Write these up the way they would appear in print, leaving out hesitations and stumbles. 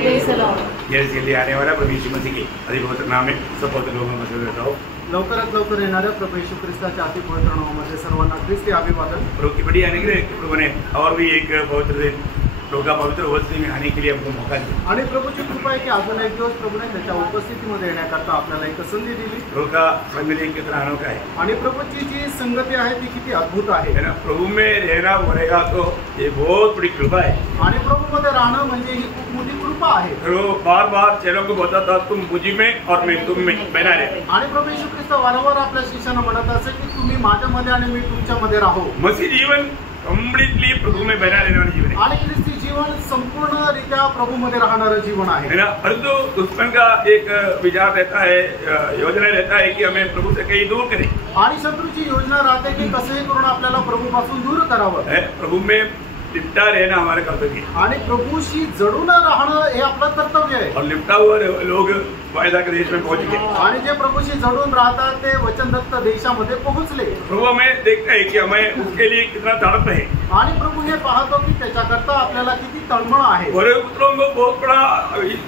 जल्दी आने वाला प्रभु यीशु मसीह के अति पवित्र नाम में सब पवित्र लोगों में मशहूर रहता हूँ। लवकरात लवकर येणाऱ्या प्रभू येशू ख्रिस्ताच्या अति पवित्र नामामध्ये सर्वांना ख्रिस्ती अभिवादन। प्रभु की बड़ी अनुग्रह है कि प्रभु ने और भी एक पवित्र दिन प्रभु का पवित्र उपस्थिति में आने के लिए हमको मौका दिया। आणि प्रभूची कृपा आहे की अजून एक दिवस प्रभूने त्याच्या उपस्थितीमध्ये येण्याकरता आपल्याला एक संधी दिली। प्रभु का संगति कितना अनोखा है आणि प्रभूची जी संगती आहे ती किती अद्भुत आहे ना। प्रभु में रहना रहेगा तो ये बहुत बड़ी कृपा है। आणि प्रभूमध्ये राहणं म्हणजे ही खूप मोठी कृपा आहे। प्रभु बार बार चेलों को बताता था तुम मुझ में और मैं तुम में बना रहे। आणि प्रभू येशू ख्रिस्त वारंवार आपल्या शिष्यांना म्हणत असे की तुम्ही माझ्यामध्ये आणि मी तुमच्यामध्ये राहू। मसीह जीवन कंप्लीटली प्रभु में बना रहने वाला जीवन है। आणि ख्रिस्ती जीवन संपूर्णरित्या प्रभूमध्ये राहणारं जीवन आहे ना। परंतु दुश्मन का एक विचार रहता है, योजना रहता है कि हमें प्रभु से कहीं दूर करें। आणि शत्रूची योजना राहते की कसेही करून आपल्याला प्रभूपासून दूर करावं। प्रभू में लिपटा रहना हमारा कर्तव्य है आणि प्रभूशी जडून राहणं हे आपलं कर्तव्य आहे। और लिपटा हुआ लोग वायदा के देश में पहुंच गए आणि जे प्रभूशी जडून राहतात ते वचनदत्त देशामध्ये पोहोचले। प्रभु हमें देखता है कि हमें उसके लिए कितना तड़प है आणि प्रभू हे पाहतो की त्याच्याकरता आपल्याला किती तळमळ आहे। और पुत्रों को बहुत बड़ा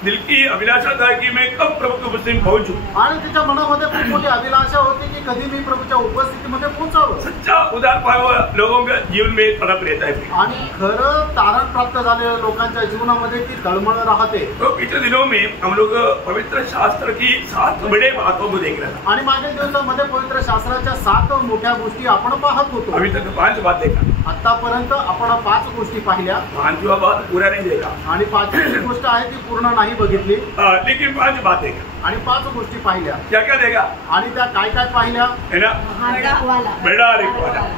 दिल की अभिलाषा था कि मैं कब प्रभु की उपस्थिति में पहुंचूं। आणि त्याच्या मनामध्ये खूप मोठी अभिलाषा होती की कधी मी प्रभूच्या उपस्थितीमध्ये पोहोचावं। सच्चा उदार पाया हुआ लोगों के जीवन में तड़प रहता है आणि खरं तारण प्राप्त झालेल्या लोकांच्या जीवनामध्ये ती तळमळ राहते। तो पिछले दिनों में हम लोग पवित्र शास्त्र की 7 बड़े बातों को देख रहे थे। आणि मागील दिवसांमध्ये पवित्र शास्त्राच्या 7 मोठ्या गोष्टी आपण पाहत होतो। अभी तक 5 बात देखा। आतापर्यंत आपण 5 गोष्टी पाहिल्या। 5वीं बात पूरा नहीं देखा आणि 5वी गोष्ट आहे ती पूर्ण नाही बघितली। लेकिन 5 बात देखा आणि 5 गोष्टी पाहिल्या। क्या क्या देखा आणि त्या काय काय पाहिल्या है ना। बड़ा रखवाला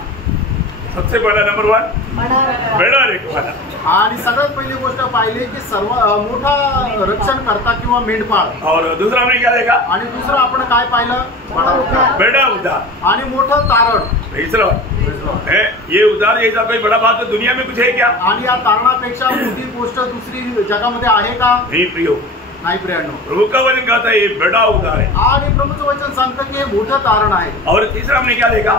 सबसे बड़ा नंबर 1 बड़ा रखवाला। आणि सगळ्यात पहिली गोष्ट पाहिली की सर्व मोठा रक्षण करता किंवा मेंढपाळ। और दूसरा हमने क्या देखा आणि दुसरं आपण काय पाहिलं बड़ा उद्धार आणि मोठं तारण। है ये उद्धार जैसा कोई बड़ा बात तो दुनिया में कुछ है क्या। आणि या तारणापेक्षा मोठी गोष्ट दुसरी जगामध्ये आहे का। नहीं प्रियो नाही प्रियांनो। प्रभु का वचन कहता है ये बड़ा उद्धार है आणि प्रभूचं वचन सांगतं की हे मोठं तारण आहे। और तीसरा हमने क्या देखा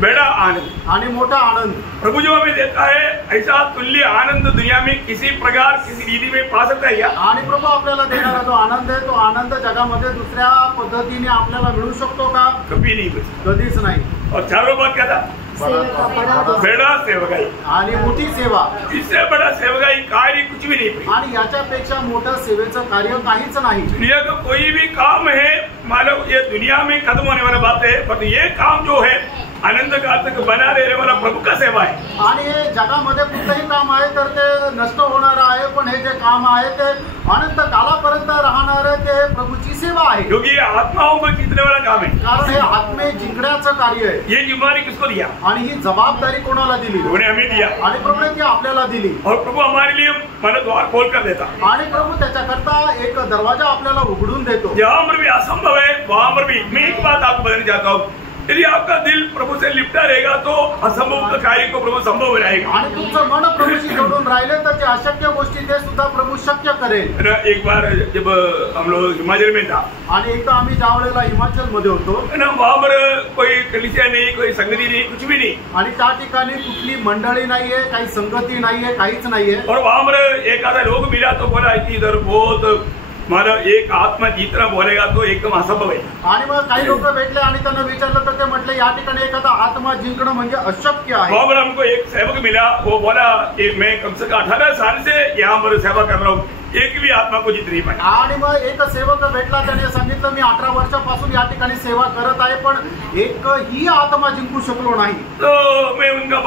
बड़ा आनंद आणि मोठा आनंद। प्रभु जो हमें देता है ऐसा तुल्य आनंद दुनिया में किसी प्रकार किसी रीति में पा सकता है क्या। आणि प्रभू आपल्याला देणारा जो आनंद आहे तो आनंद जगामध्ये दुसऱ्या पद्धतीने आपल्याला मिळू शकतो का। कभी नहीं कधीच नाही। और चारों बात क्या था बड़ा सेवकाई आणि मोठी सेवा। इससे बड़ा सेवकाई कार्य कुछ भी नहीं। आणि याच्यापेक्षा मोठं सेवेचं कार्य काहीच नाही। दुनिया का कोई भी काम है मानो ये दुनिया में खत्म होने वाला बात है पर ये काम जो है आनंद काल तक बना रहने वाला प्रभु का सेवा है। आणि हे जगामध्ये कुठलंही काम आहे तर ते नष्ट होणार आहे पण हे जे काम आहे ते अनंत कालापर्यंत राहणार ते प्रभूची सेवा आहे। क्योंकि आत्माओं को जीतने वाला काम है। कारण हे आत्मे जिंकण्याचं कार्य आहे। ये जिम्मेदारी किसको दिया आणि ही जबाबदारी कोणाला दिली उन्हें हमें दिया आणि प्रभूने ती आपल्याला दिली। और प्रभु हमारे लिए मन द्वार खोल कर देता आणि प्रभू त्याच्याकरता एक दरवाजा आपल्याला उघडून देतो। जहाँ पर भी असंभव है वहां पर भी मैं एक बात आपको बताना चाहता हूँ यदि आपका दिल प्रभु से लिपटा रहेगा तो असंभव का कार्य को प्रभु संभव बनाएगा। आणि तुमचं मन प्रभूशी जोडून राहिले तर ते अशक्य गोष्टी ते सुद्धा प्रभू शक्य करेल। एक बार जब हम लोग हिमाचल में था आणि एकदा आम्ही ज्या वेळेला हिमाचल मध्ये होतो ना वहां पर कोई कलिसिया नहीं कोई संगति नहीं कुछ भी नहीं। आणि त्या ठिकाणी कुठली मंडळी नाहीये काही संगती नाहीये काहीच नाहीये। और वहां पर एक आधा लोग मिला तो बोला कि इधर बहुत मानो एक आत्मा जितना बोलेगा तो एकदम असंभव है। आणि मग काही लोक भेटले आणि त्यांना विचारलं तर ते म्हटले या ठिकाणी एखादा आत्मा जिंकणं म्हणजे अशक्य आहे। वहां पर हमको एक सेवक मिला वो बोला कि मैं कम से कम 18 साल से यहाँ पर सेवा कर रहा हूँ एक भी आत्मा को जीत नहीं पाया। आणि मग एक सेवक भेटला त्याने सांगितलं मी 18 वर्षापासून या ठिकाणी सेवा करत आहे पण एक ही आत्मा जिंकू शकलो नाही। तो मैं उनका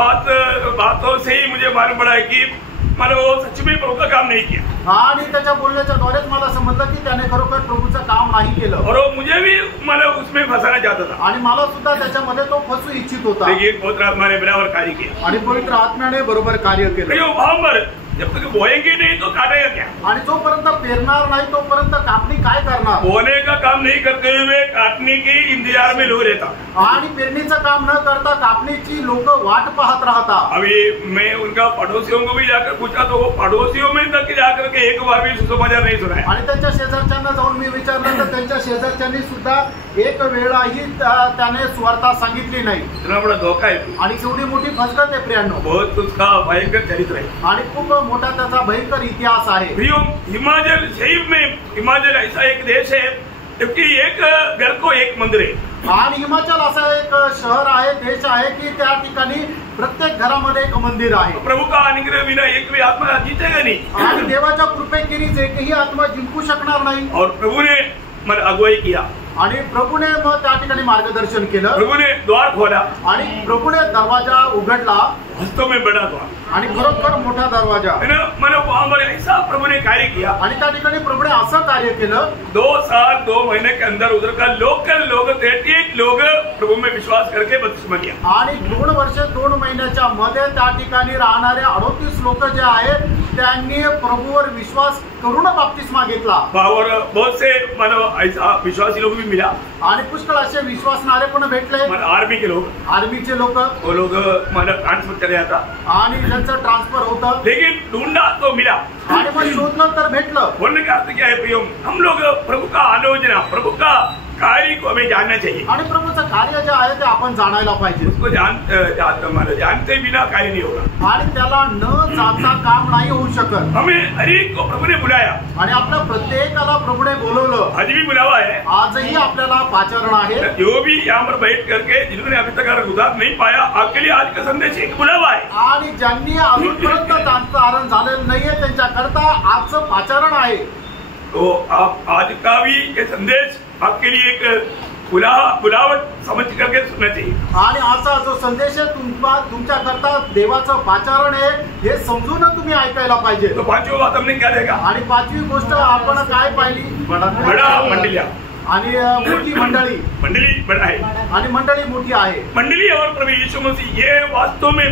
बातों से ही मुझे मालूम पड़ा है कि मानो वो सच में प्रभु का काम नहीं किया। आणि त्याच्या बोलण्याच्या द्वारेच मला समजलं की त्याने खरोखर प्रभूचं काम नाही केलं। और वो मुझे भी मानो उसमें फंसाना चाहता था आणि मला सुद्धा त्याच्यामध्ये तो फसू इच्छित होता। लेकिन पवित्र आत्मा ने बराबर कार्य किया आणि पवित्र आत्म्याने बरोबर कार्य केलं। वहां पर जब तक बोएंगे नहीं तो काटेगा क्या। आणि जोपर्यंत पेरणार नाही तोपर्यंत कापणी काय करणार। बोने का काम नहीं करते हुए काटने के इंतजार में लोग रहता आणि पेरणीचं काम न करता कापणीची लोक वाट पाहत राहतात। अभी मैं उनका पड़ोसियों को भी जाकर पूछा तो वो पड़ोसियों में तक जाकर के एक बार भी सुसमाचार नहीं सुना है। आणि त्यांच्या शेजारच्यांना जाऊन मी विचारलं तर त्यांच्या शेजारच्यांनी सुद्धा एक वेळाही त्याने सुवार्ता सांगितली नाही। इतना बड़ा धोखा है आणि एवढी मोठी फसगत आहे प्रियांनो। बहुत उसका भयंकर चरित्र है आणि खूप मोठा त्याचा भयंकर इतिहास आहे। प्रियो, हिमाचल शहीब में हिमाचल ऐसा एक देश है जबकि एक घर को एक मंदिर है। आणि हिमाचल असं एक शहर आहे, देश आहे की त्या ठिकाणी प्रत्येक घरामध्ये एक मंदिर आहे। प्रभु का अनुग्रह बिना एक भी आत्मा जीतेगा नहीं, आणि देवाच्या कृपेखेरीज एकही आत्मा जिंकू शकणार नाही। और प्रभु ने मन अगुवाई किया आणि प्रभूने मग त्या ठिकाणी मार्गदर्शन केलं, प्रभु ने द्वार खोला आणि प्रभूने दरवाजा उघडला, वास्तव में बड़ा द्वार आणि खरोखर मोठा दरवाजा। है ना। मैंने वहां पर ऐसा प्रभु ने कार्य किया, आणि त्या ठिकाणी प्रभूने असं कार्य केलं, 2 साल 2 महीने के अंदर उधर का लोकल लोग 38 लोग प्रभु में विश्वास करके बपतिस्मा लिया। आणि 2 वर्ष 2 महिन्याच्या मध्ये त्या ठिकाणी राहणारे 38 लोक जे आहेत त्यांनी प्रभूवर विश्वास करून बपतिस्मा घेतला। और बहुत से मानव ऐसा विश्वासी लोग भी मिला, आणि पुष्कळ असे विश्वासणारे पण भेटले, आर्मी के लोग, आर्मीचे लोक, वो लोग मानव ट्रांसफर चले जाता, आणि त्यांचं ट्रान्सफर होतं, लेकिन ढूंढा तो मिला। आणि मग शोधलं तर भेटलं। बोलने का अर्थ क्या है प्रियो, हम लोग प्रभु का आलोचना, प्रभु का कार्य को हमें जानना चाहिए। आणि प्रभूचं कार्य जे आहे ते आपण जाणायला पाहिजे। उसको जानते बिना कार्य नहीं होगा, आणि त्याला न जाणता काम नाही होऊ शकत। हमें हर एक को प्रभु ने बुलाया, आणि आपल्या प्रत्येकाला प्रभुने बोलवलं, आज भी बुलावा है, आजही आपल्याला पाचारण आहे। जो भी यहाँ पर बैठ करके जिन्होंने अभी तक उद्धार नहीं पाया, आपके लिए आज का संदेश एक बुलावा है। आणि ज्यांनी अजूनपर्यंत त्यांचं आरण झालेलं नाहीये त्यांच्याकरता आजचं पाचारण आहे। तो आप आज का भी ये संदेश आपके लिए एक बुलावट समझ करके सुनना चाहिए। आणि आजचा जो संदेश आहे तुमच्याकरता देवाचं पाचारण आहे हे समजून तुम्ही ऐकायला पाहिजे। तो 5वीं बात हमने क्या देखा, आणि 5वी गोष्ट आपण काय पाहिली, बड़ा मंडलिया, आणि मोठी मंडळी, मंडली बड़ा है, आणि मंडळी मोठी आहे। मंडली और प्रभु यीशु मसीह ये वास्तव में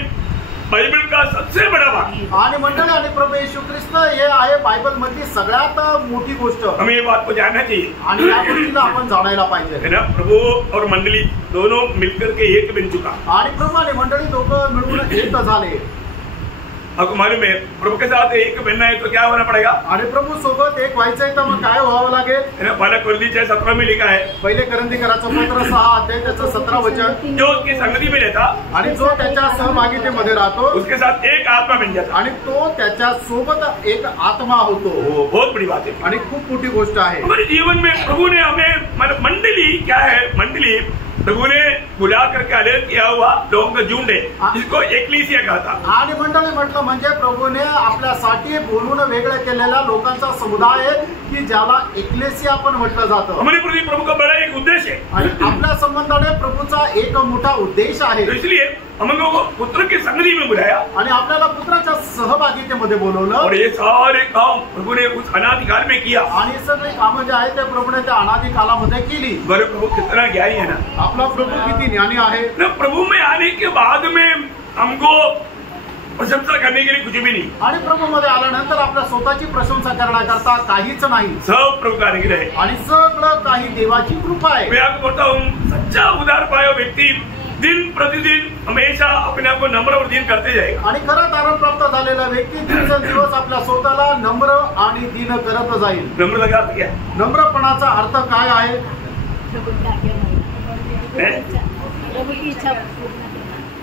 बाइबल का सबसे बड़ा भाग। आणि मंडळी आणि प्रभू येशू ख्रिस्त हे आहे बायबल मधली सगळ्यात मोठी गोष्ट। हमें ये बात को जानना चाहिए, आणि या गोष्टीला आपण जाणायला पाहिजे, है ना। प्रभु और मंडली दोनों मिलकर के एक बन चुका, आणि प्रभू आणि मंडळी दोघं मिळून एक झाले। आपको मालूम है प्रभु के साथ एक बनना है तो क्या होना पड़ेगा, आणि प्रभू सोबत एक व्हायचंय तर मग काय व्हावं लागेल, है ना। पहले कोरिन्थियों 17 में लिखा है, पहिले करंथीकराचं पत्र 6 अध्याय त्याचं 17 वचन, जो उसकी संगति में रहता आणि जो त्याच्या सहभागितेमध्ये राहतो उसके साथ एक आत्मा बन जाता, आणि तो त्याच्या सोबत एक आत्मा होतो। वो बहुत बड़ी बात है, आणि खूप मोठी गोष्ट आहे। हमारे जीवन में प्रभु ने हमें, मतलब मंडली क्या है, मंडली प्रभु ने बुला करके अलग किया हुआ लोगों का झुंड है, जिसको एक्लीसिया कहता। आणि मंडळी म्हटलं म्हणजे प्रभूने आपल्यासाठी बोलून वेगळं केलेला लोकांचा समुदाय आहे की ज्याला एक्लेसिया पण म्हटलं जातं। हमारे प्रति प्रभु का बड़ा एक उद्देश्य है, आणि आपल्या संबंधाने प्रभूचा एक मोठा उद्देश आहे। तो इसलिए हम लोगों को पुत्र की संगति में बुलाया, आणि आपल्याला पुत्राच्या सहभागितेमध्ये बोलवलं, और ये सारे काम प्रभु ने उस अनादि काल में किया। आणि सगळी कामं जे आहेत ते प्रभूने त्या अनादि कालामध्ये केली। बड़े प्रभु कितना ज्ञानी है ना, आपला प्रभू किती ज्ञानी आहे ना। प्रभु में आने के बाद में हमको प्रशंसा करने के लिए कुछ भी नहीं, आणि प्रभू मध्ये आल्यानंतर आपल्या स्वतःची प्रशंसा करण्याकरता काहीच नाही, सब प्रभु का अनुग्रह है, आणि सगळं काही देवाची कृपा आहे। मैं आपको बोलता हूँ, सच्चा उदार पाया व्यक्ति दिन प्रतिदिन हमेशा अपने आप को नम्र और दीन करते जाएगा। आणि खरं तारण प्राप्त झालेला व्यक्ती दिवसेंदिवस आपल्या स्वतःला नम्र आणि दीन करत जाईल। नम्रता का अर्थ क्या है? नम्रपणाचा अर्थ काय आहे?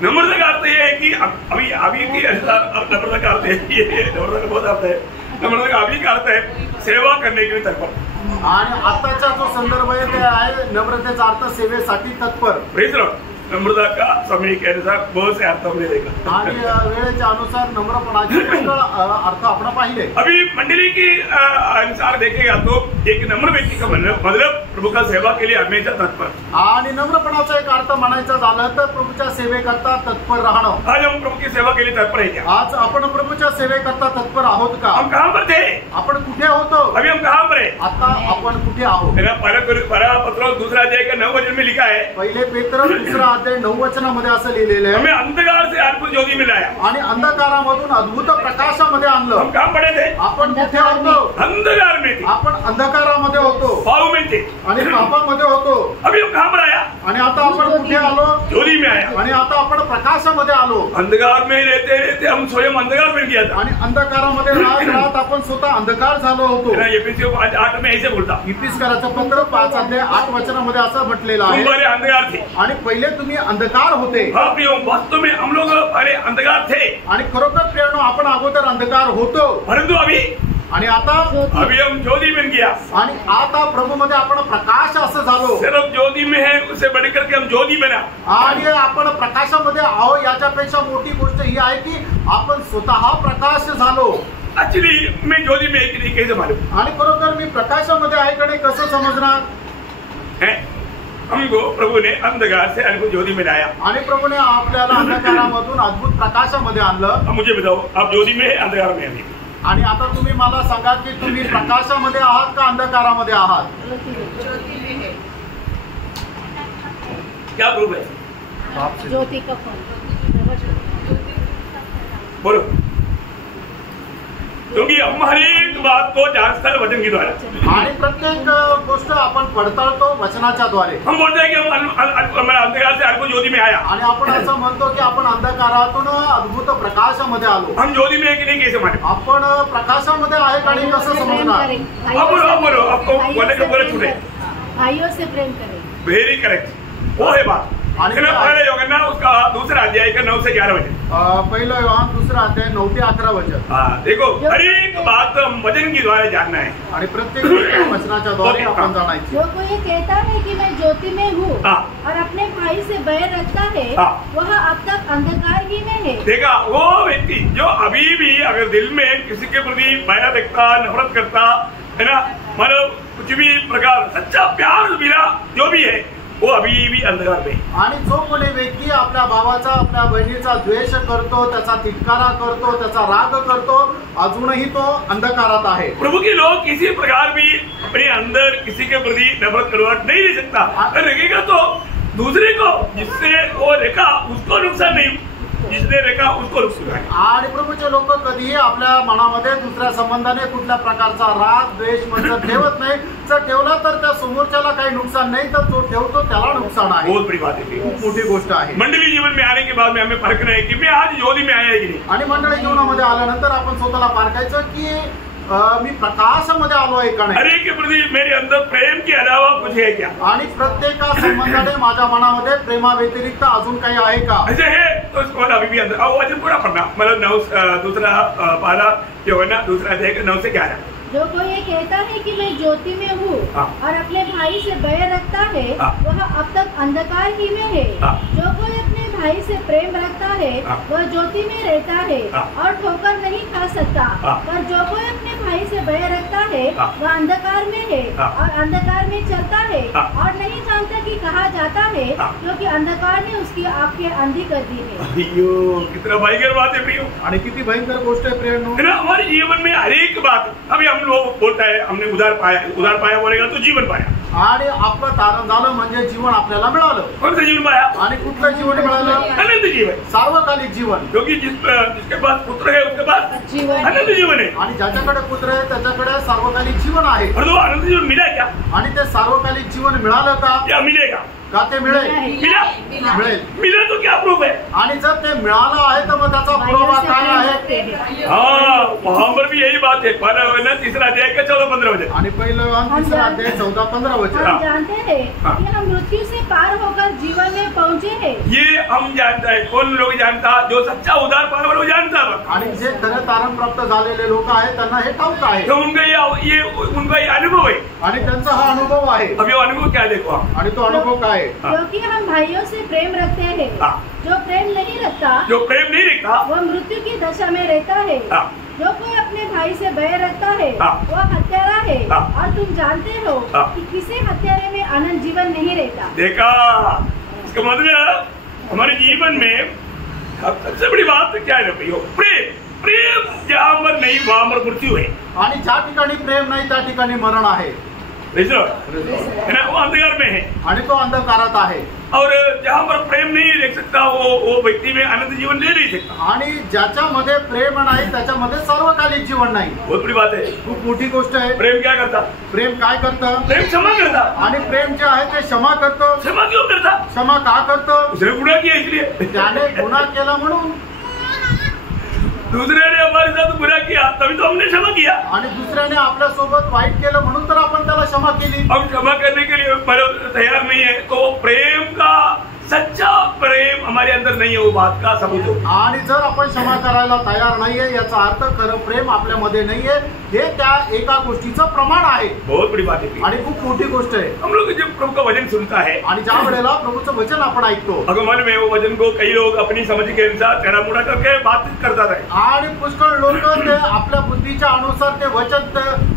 नम्रता का अर्थ ये है कि अभी के अनुसार नम्रता का अर्थ है, ये नम्रता का बहुत अर्थ है। नम्रता का अभी का अर्थ है सेवा करने के लिए तत्पर, आणि आताचा जो संदर्भ आहे ते आहे नम्रतेचा अर्थ सेवेसाठी तत्पर। Praise Lord. नम्रता का समय के अनुसार बहुत से अर्थ हमने देखा, आणि वेळेच्या अनुसार नम्रपणाचे अर्थ आपण पाहिले। अभी मंडली के अनुसार देखेगा तो एक नम्र व्यक्ति का मतलब प्रभु का सेवा के लिए हमेशा तत्पर। आणि नम्रपणाचा एक अर्थ म्हणायचा झालं तर प्रभूच्या सेवेकरता तत्पर राहणं। आज हम प्रभु की सेवा के लिए तत्पर है क्या? आज आपण प्रभूच्या सेवेकरता तत्पर आहोत का? हम कहाँ पर थे? आपण कुठे होतो? अभी हम कहाँ पर है? आता आपण कुठे आहोत? पहला पत्र 2 अध्याय का 9 वचन में लिखा है, पहिले पेत्र 2 अध्याय 9 वचनामध्ये असं लिहिलेलं आहे, हमें अंधकार से अद्भुत ज्योति में लाया, आणि अंधकारामधून अद्भुत प्रकाशामध्ये आणलं। हम कहाँ पड़े थे? आपण कुठे होतो? अंधकार में थे, आपण अंधकारामध्ये होतो, पाप में थे, आणि पापामध्ये होतो। अभी हम कहाँ पर आया? आणि आता आपण कुठे आलो? ज्योति में आया। आणि आता आपण प्रकाशामध्ये आलो। अंधकार में रहते रहते हम स्वयं अंधकार बन गया था। आणि अंधकारामध्ये राहत राहत आपण स्वतः अंधकार झालो होतो। एफएससी 5:8 में ऐसे बोलता, इफिसकाराचं पत्र 5:8 असं म्हटलेलं तुम आहे, पहले अंधकार थे। आणि पहिले तुम्ही अंधकार होते। हाँ प्रियो, वास्तव में हम लोग पहले अंधकार थे, आणि खरोखर प्रियानो आपण अगोदर अंधकार होतो, परंतु अभी हम ज्योति बन गया। आणि आता प्रभू मध्ये आपण प्रकाश असं झालो। सिर्फ ज्योति में है, उससे बढ़कर के हम ज्योति बना। आणि आपण प्रकाशामध्ये आहो, याच्यापेक्षा मोठी गोष्ट ही आहे की आपण स्वतः प्रकाश झालो। एक्चुअली मैं ज्योति में एक नहीं कैसे मालूम, आणि खरोखर मी प्रकाशामध्ये आहे का नाही कसं समजणार है? हमको प्रभु ने अंधकार से हमको ज्योति में लाया। आणि प्रभूने आपल्याला अंधकारामधून अद्भुत प्रकाशामध्ये आणलं। अब मुझे बताओ, आप ज्योति में है अंधकार में है? आणि आता तुम्ही मला सांगा की तुम्ही प्रकाशामध्ये आहात का अंधकारामध्ये आहात? क्या प्रूफ है? ज्योति का फल बोलो, क्योंकि हम हर एक बात को जांचता है वचन के द्वारा। आणि प्रत्येक गोष्ट आपण पडताळतो वचनाच्या द्वारे। हम बोलते हैं कि हम अंधकार से हमको ज्योति में आया, आणि आपण असं म्हणतो की आपण अंधकारातून अद्भुत प्रकाशामध्ये आलो। हम ज्योति में है कि नहीं कैसे माने? आपण प्रकाशामध्ये आहे का नाही कसं समजणार? बोलो, आपको बोले के बोले छूटे। भाइयों से प्रेम करें। वेरी करेक्ट, वो है बात। पहले योगन्ना उसका दूसरा अध्याय का 9 से 11 वचन। पहिलं योहान 2 9 ते 11 वचन। देखो, हर एक बात वचन के द्वारा जानना है, आणि प्रत्येक गोष्ट वचनाच्या द्वारे आपण जाणायची। जो कोई कहता है कि मैं ज्योति में हूँ और अपने भाई से बैर रखता है, वह अब तक अंधकार ही में है। देखा, वो व्यक्ति जो अभी भी अगर दिल में किसी के प्रति बैर रखता, नफरत करता है ना, मतलब कुछ भी प्रकार सच्चा प्यार मिला जो भी है, वो अभी भी अंधकार में। आणि जो कोणी व्यक्ती आपल्या भावाचा आपल्या बहिणीचा द्वेष करतो, त्याचा तिटकारा करतो, त्याचा राग करतो, अजूनही तो अंधकारात आहे। प्रभु के लोग किसी प्रकार भी अपने अंदर किसी के प्रति नफरत करवाट नहीं रह सकता। अगर रखेगा तो दूसरे को, जिससे वो रेखा उसको नुकसान नहीं, जिसने रेखा उसको नुकसान। आणि प्रभूचे लोक कधीही आपल्या मनामध्ये दुसऱ्या संबंधाने कुठल्या प्रकारचा राग द्वेष म्हणजे ठेवत नाही। जर ठेवला तर त्या समोरच्याला काही नुकसान नाही, तर जो ठेवतो त्याला नुकसान आहे। बहुत बड़ी बात है, खूप मोठी गोष्ट आहे। मंडली जीवन में आने के बाद में हमें परखना है कि मैं आज ज्योति में आया है कि नहीं। आणि मंडळी जीवनामध्ये आल्यानंतर आपण स्वतःला पारखायचं की मी प्रकाशामध्ये आलो आहे का नाही। हर एक के प्रति मेरे अंदर प्रेम के अलावा कुछ है क्या? आणि प्रत्येक संबंधाने माझ्या मनामध्ये प्रेमा व्यतिरिक्त अजून काही आहे का? ऐसे है तो इसको अभी भी अंदर वचन पूरा पढ़ना, मतलब 9 दूसरा पहला योहन्ना दूसरा अध्याय 9 से 11। जो कोई ये कहता है कि मैं ज्योति में हूँ और अपने भाई से बैर रखता है, वह अब तक अंधकार ही में है। जो कोई अपने भाई से प्रेम रखता है, वह ज्योति में रहता है और ठोकर नहीं खा सकता। पर जो कोई अपने भाई से बैर रखता है, वह अंधकार में है और अंधकार में चलता है और नहीं जानता कि कहाँ जाता है, क्योंकि अंधकार ने उसकी आंखें अंधी कर दी है। कितना भयंकर बात है प्रियो, आणि किती भयंकर गोष्ट आहे प्रियांनो। हमारे जीवन में हर एक बात, अभी हम लोग बोलता है हमने उधार पाया बोलेगा तो जीवन पाया। आणि आपलं तारण झालं म्हणजे जीवन आपल्याला मिळालं। कौन सा जीवन पाया? आणि कुठलं जीवन मिळालं? अनंत जीवन, सार्वकालिक जीवन। क्योंकि जिसके पास पुत्र है उसके पास अनंत जीवन है। आणि ज्याच्याकडे पुत्र आहे त्याच्याकडे सार्वकालिक जीवन आहे। और तो अनंत जीवन मिला क्या? आणि ते सार्वकालिक जीवन मिळालं का? क्या मिलेगा? का ते मिळेल? मिळेल। मिला तो क्या प्रूफ है? आणि जर ते मिळालं आहे तर मग त्याचा पुरावा काय आहे? हाँ, वहाँ पर भी यही बात है। पहला तीसरा अध्याय का 14-15 वचन। आणि पहिलं तीसरा अध्याय 14-15 वचन। हम जानते हैं कि हम मृत्यु से पार होकर जीवन में पहुँचे हैं। ये हम जानता है। कौन लोग जानता? जो सच्चा उद्धार पाने वाला जानता है। आणि जे खरं तारण प्राप्त झालेले लोक आहेत त्यांना हे ठाऊक आहे। तो उनका ये अनुभव है। आणि त्यांचा हा अनुभव आहे। अब ये अनुभव क्या देखो, आणि तो अनुभव काय? क्योंकि हम भाइयों से प्रेम रखते हैं। जो प्रेम नहीं रखता, वो मृत्यु की दशा में रहता है। जो कोई अपने भाई से बैर रखता है, वह हत्यारा है। और तुम जानते हो कि किसी हत्यारे में अनंत जीवन नहीं रहता। देखा, इसका मतलब हमारे जीवन में सबसे बड़ी बात क्या है भैया? प्रेम जहाँ पर नहीं वहाँ पर मृत्यु है। आणि ज्या ठिकाणी प्रेम नाही त्या ठिकाणी मरण आहे। है ना, वो अंधकार में है आणि तो अंधकारात आहे. और जहाँ पर प्रेम नहीं देख सकता वो व्यक्ति में आनंद जीवन ले नहीं सकता. आणि ज्याच्यामध्ये प्रेम नाही त्याच्यामध्ये सर्वकालिक जीवन नाही. बहुत बड़ी बात है. खूप मोठी गोष्ट आहे. प्रेम क्या करता? प्रेम काय करतं? प्रेम क्षमा करता. आणि प्रेम जे आहे ते क्षमा करतं. क्षमा क्यों करता? क्षमा का करतं? उसने गुनाह किया इसलिए. त्याने गुन्हा केला म्हणून. दूसरे ने हमारे साथ बुरा किया तभी तो हमने क्षमा किया. आणि दुसऱ्याने आपल्या सोबत वाईट केलं म्हणून तर आपण त्याला क्षमा केली. हम क्षमा करने के लिए तैयार नहीं है तो प्रेम का सच्चा प्रेम हमारे अंदर नहीं है, वो बात का सबूत हो. आणि जर आपण क्षमा करायला तयार नाहीये याचा अर्थ खरं प्रेम आपल्यामध्ये नाहीये हे त्या एका गोष्टीचं प्रमाण आहे. बहुत बड़ी बात है आणि खूप मोठी गोष्ट आहे. हम लोग जब प्रभु का वचन सुनता है आणि ज्या वेळेला प्रभूचं वचन आपण ऐकतो अगर मालूम है वो वचन को कई लोग अपनी समझ के अनुसार टेढ़ा मुड़ा करके बातचीत करता रहे. आणि पुष्कळ लोक ते आपल्या बुद्धीच्या अनुसार ते वचन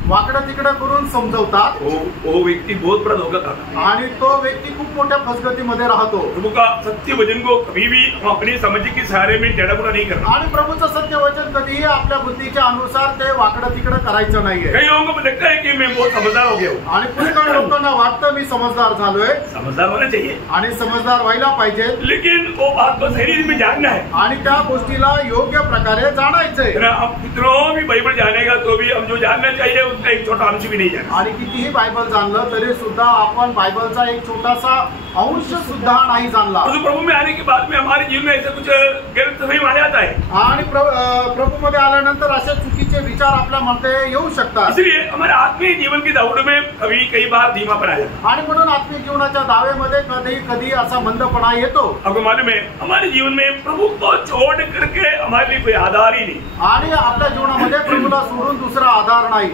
वाकडं तिकडं करून समजवतात. वो व्यक्ति बहुत बड़ा धोखा खाता. आणि तो व्यक्ती खूप मोठ्या फसगतीमध्ये राहतो. प्रभु का सत्य वचन को कभी भी हम अपनी समझ के सहारे में टेढ़ा मुड़ा नहीं करना. आणि प्रभूचं सत्य वचन कधीही आपल्या बुद्धीच्या अनुसार ते वाकडं तिकडं करायचं नाहीये. कई लोगों को लगता है कि मैं बहुत समझदार हो गया हूँ. आणि पुष्कळ लोकांना वाटतं मी समजदार झालोय. समझदार होना चाहिए आणि समजदार व्हायला पाहिजे. लेकिन वो बात को सही में जानना है आणि त्या गोष्टीला योग्य प्रकारे जाणायचंय. हम कितनों भी बाइबल जानेगा तो भी हम जो जानना चाहिए उसका एक छोटा अंश भी नहीं जाना. आणि कितीही बायबल जाणलं तरी सुद्धा आपण बायबलचा एक छोटासा अंश सुद्धा नाही जाणला. तो प्रभु में आने के बाद में हमारे जीवन में ऐसा कुछ गलत नहीं माना जाता है. आणि प्रभू मध्ये आल्यानंतर असे चुकीचे विचार आपल्या मध्ये येऊ शकतात. इसलिए हमारे आत्मीय जीवन की दौड़ में कई बार धीमापन आ जाता है. आणि म्हणून आत्मिक जीवनाच्या दावेमध्ये कधी कधी असा मंदपणा येतो. आपको मालूम है हमारे जीवन में प्रभु को छोड़ करके हमारे लिए कोई आधार ही नहीं. आणि आपल्या जीवनामध्ये प्रभूला सोडून दुसरा आधार नाही.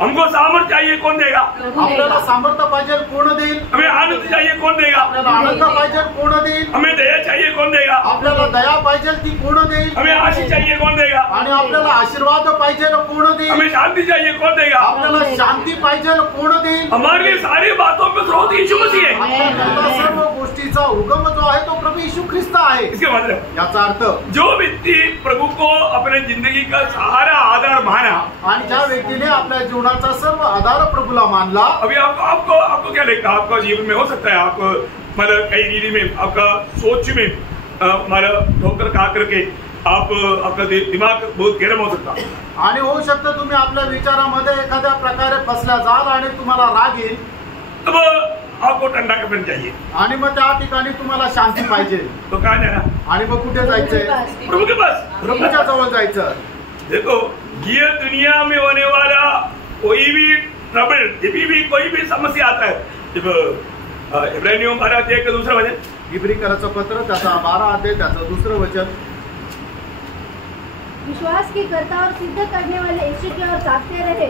हमको सामर्थ्य चाहिए कौन देगा? आपल्याला सामर्थ्य पाहिजे कोण देईल? हमें आनंद चाहिए कौन देगा? आपल्याला आनंद पाहिजे कोण देईल? हमें दया चाहिए कौन देगा? आपल्याला दया पाहिजे ती कोण देईल? हमें आशीष चाहिए कौन देगा? आणि आपल्याला आशीर्वाद पाहिजे कोण देईल? हमें शांति चाहिए कौन देगा? आपल्याला शांती पाहिजे कोण देईल? हमारे लिए सारी बातों में स्रोत यीशु मसीह है. आपल्याला सर्व गोष्टीचा उगम जो आहे तो प्रभू यीशु ख्रिस्त आहे. इसके मतलब याचा अर्थ जो व्यक्ति प्रभु को अपने जिंदगी का सारा आधार माना आणि ज्या व्यक्तीने आपल्या जीवनाचा सर्व आधार प्रभूला मानला. अभी आपको क्या लगता है? आपका जीवन में हो सकता है आप मतलब कई रीति में आपका सोच में मतलब ठोकर खा करके आपका दिमाग बहुत गर्म हो सकता है. आणि होऊ शकतं तुम्ही आपल्या विचारामध्ये एखाद्या प्रकारे फसल्या जाल आणि तुम्हाला राग येईल. तब आपको ठंडा करना चाहिए. आणि मग त्या ठिकाणी तुम्हाला शांती पाहिजे. तो कहाँ जाना? आणि मग कुठे जायचंय? प्रभु के पास. प्रभूच्या जवळ जायचं. देखो ये दुनिया में होने वाला कोई भी ट्रबल जब भी कोई भी समस्या आता है जब इब्रानियों 12 अध्याय का दूसरा वचन इब्रिकराचं पत्र त्याचा 12 अध्याय त्याचं दुसरं वचन. विश्वास के कर्ता और सिद्ध करने वाले यीशु की ओर ताकते रहे.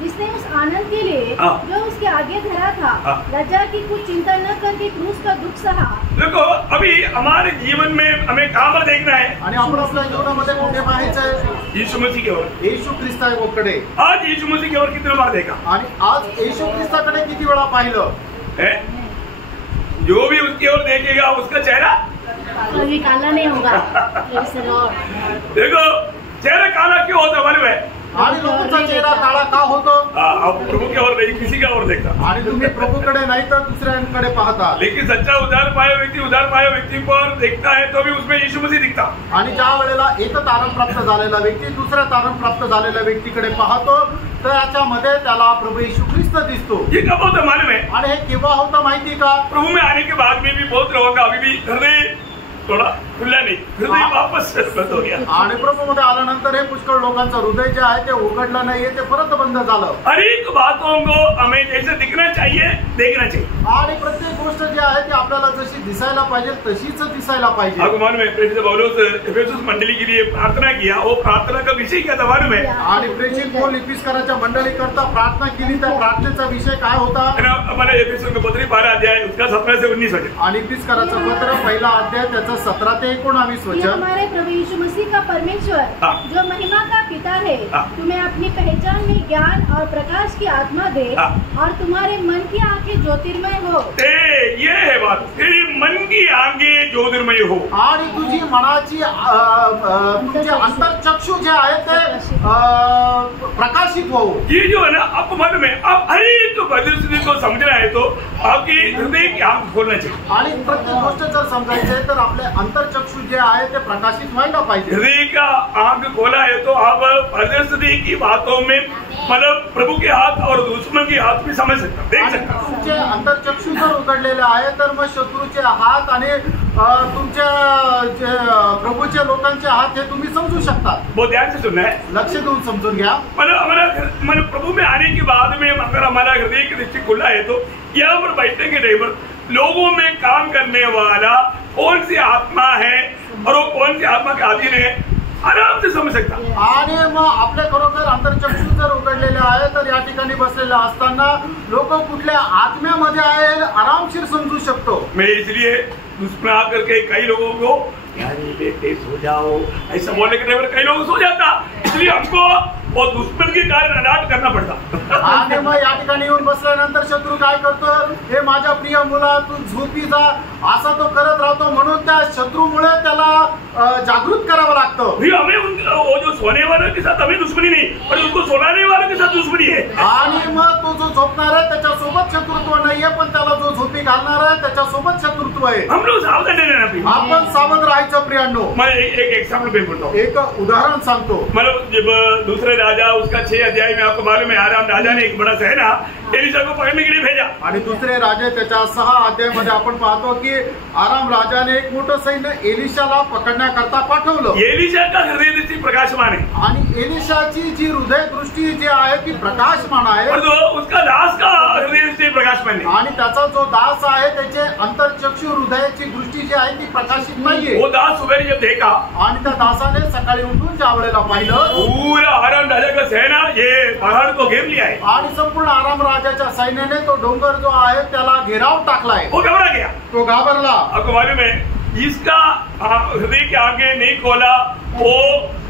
जिसने उस आनंद के लिए जो उसके आगे धरा था लज्जा की कुछ चिंता न करके क्रूस का दुख सहा. देखो अभी हमारे जीवन में हमें कहाँ पर देखना है? आणि आपण आपल्या जीवनामध्ये कुठे पाहायचंय? यीशु मसीह की ओर. येशू ख्रिस्ताकडे. आज यीशु मसीह की ओर कितने बार देखा? आणि आज येशू ख्रिस्ताकडे किती वेळा पाहिलं? जो भी उसकी ओर देखेगा उसका चेहरा कभी काला नहीं होगा. देखो चेहरा काला क्यों होता मालूम है? आणि लोकांचा चेहरा काळा का होतो? आप प्रभु की ओर नहीं किसी का ओर देखता. आणि तुम्ही प्रभूकडे नाही तर दुसऱ्यांकडे पाहता. लेकिन सच्चा उद्धार पाया व्यक्ति पर देखता है तो भी उसमें यीशु मसीह दिखता. आणि ज्या वेळेला एक तारण प्राप्त झालेला व्यक्ती दुसऱ्या तारण प्राप्त झालेल्या व्यक्तीकडे पाहतो तर याच्यामध्ये त्याला प्रभू यीशु ख्रिस्त दिसतो. ये कब होता मालूम है? आणि हे केव्हा होतं माहिती का? प्रभु में आने के बाद में भी बहुत लोगों का अभी भी हृदय थोड़ा खुला नहीं, हृदय वापस बंद हो गया. आणि प्रभू मध्ये आल्यानंतर हे पुष्कळ लोकांचं हृदय जे आहे ते उघडलं नाहीये, ते परत बंद झालं. हर एक बातों को हमें जैसे दिखना चाहिए देखना चाहिए. आणि प्रत्येक गोष्ट जी आहे ती आपल्याला जशी दिसायला पाहिजे तशीच दिसायला पाहिजे. आपको मालूम है प्रेषित पौलुस एफेसुस मंडली के लिए प्रार्थना किया, वो प्रार्थना का विषय क्या था मालूम है? आणि प्रेषित पौल इफिसकराच्या मंडळी करता प्रार्थना केली, त्या प्रार्थनेचा विषय काय होता? हमारे एफेसुस का पत्र 12 अध्याय उसका 17 से 19 वचन. आणि इफिसकराचं पत्र पहिला अध्याय त्याचा 17 ते 19 वचन. हमारे प्रभु यीशु मसीह का परमेश्वर जो महिमा का पिता है तुम्हें अपनी पहचान में ज्ञान और प्रकाश की आत्मा दे और तुम्हारे मन की आंखें ज्योतिर्मय हो. ये है बात, तेरी मन की आंखें ज्योतिर्मय हो. आणि तुझी मनाची तुझे अंतरचक्षु जे आहे ते प्रकाशित होऊ। ये जो है ना, आपको मालूम है, आप हर एक परिस्थिति को समझना है तो आपकी हृदय की आंख खोलना चाहिए। आणि प्रत्येक गोष्ट जर समजायची आहे तर आपले अंतर्चक्षु जे आहे ते प्रकाशित व्हायला पाहिजे। हृदय का आंख खोला है तो आप परिस्थिति की बातों में मतलब प्रभु के हाथ और दुश्मन के हाथ भी समझ सकता, देख सकता। तुमचे अंतर्चक्षु जर उघडलेले आहे तर मग शत्रूचे हात आणि तुमच्या जे प्रभूच्या लोकांचे हात हे तुम्ही समजू शकता। बहुत ध्यान से सुनना है, लक्ष देऊन समजून घ्या। मतलब प्रभु में आने के बाद में अगर हमारा हृदय की दृष्टि खुला है तो यहाँ पर बैठने के टाइम पर लोगों में काम करने वाला कौन सी आत्मा है और वो कौन सी आत्मा के अधीन है आराम से समझ सकता। आणि मग आपल्या खरोखर अंतर्चक्षु जर उघडलेले आहे तर या ठिकाणी बसलेले असताना लोक कुठल्या आत्म्यामध्ये आहे आरामशीर समजू शकतो। मैं इसलिए दुश्मन आकर के कई लोगों को यानी बेटे सो जाओ ऐसा बोलने के टाइम पर कई लोग सो जाता, इसलिए हमको वो दुश्मन के कारण अलाट करना पड़ता। आणि मग या ठिकाणी येऊन बसल्यानंतर शत्रू काय करतो, हे माझ्या प्रिय मुला तू झोपी जा असा तो करत राहतो, म्हणून त्या शत्रूमुळे त्याला जागृत करावं लागतं। हमें वो जो सोने वाले के साथ हमें दुश्मनी नहीं, पर उनको सोलाने वाले के साथ दुश्मनी है। आणि मग तो जो झोपणार आहे त्याच्यासोबत शत्रुत्व नाहीये, पण त्याला जो झोपी घालणार आहे त्याच्यासोबत शत्रुत्व आहे। हम लोग सावधान रहना, आपण सावध राहायचं प्रियांनो। मैं एक एग्जाम्पल पे बोलता हूँ, एक उदाहरण सांगतो। मतलब जब दूसरे राजा उसका 6 अध्याय में आपको मालूम है, आराम राजा ने एक बड़ा सेना एलिशा को पकड़ने के लिए भेजा। आणि दुसरे राजे त्याच्या 6 अध्यायामध्ये आपण पाहतो की आराम राजाने एक मोठं सैन्य एलिशाला पकडण्याकरता पाठवलं। एलिशा का हृदय दृष्टि प्रकाशमान है आणि एलिशाची जी हृदय दृष्टी जी आहे ती प्रकाशमान आहे, और जो उसका दास का हृदय दृष्टि प्रकाशमान है। आणि त्याचा जो दास आहे त्याचे अंतर्चक्षु हृदयाची दृष्टी जी आहे ती प्रकाशित नाहीये। वो दास सुबह जब देखा आणि त्या दासाने सकाळी उठून ज्या वेळेला पाहिलं पूरा आराम राजा का सेना ये पहाड़ को घेर लिया है, आणि संपूर्ण आराम राजाच्या सैन्याने तो डोंगर जो आहे त्याला घेराव टाकलाय। वो घबरा गया। तो घाबरला। आपको मालूम है, इसका हृदय के आगे नहीं खोला, वो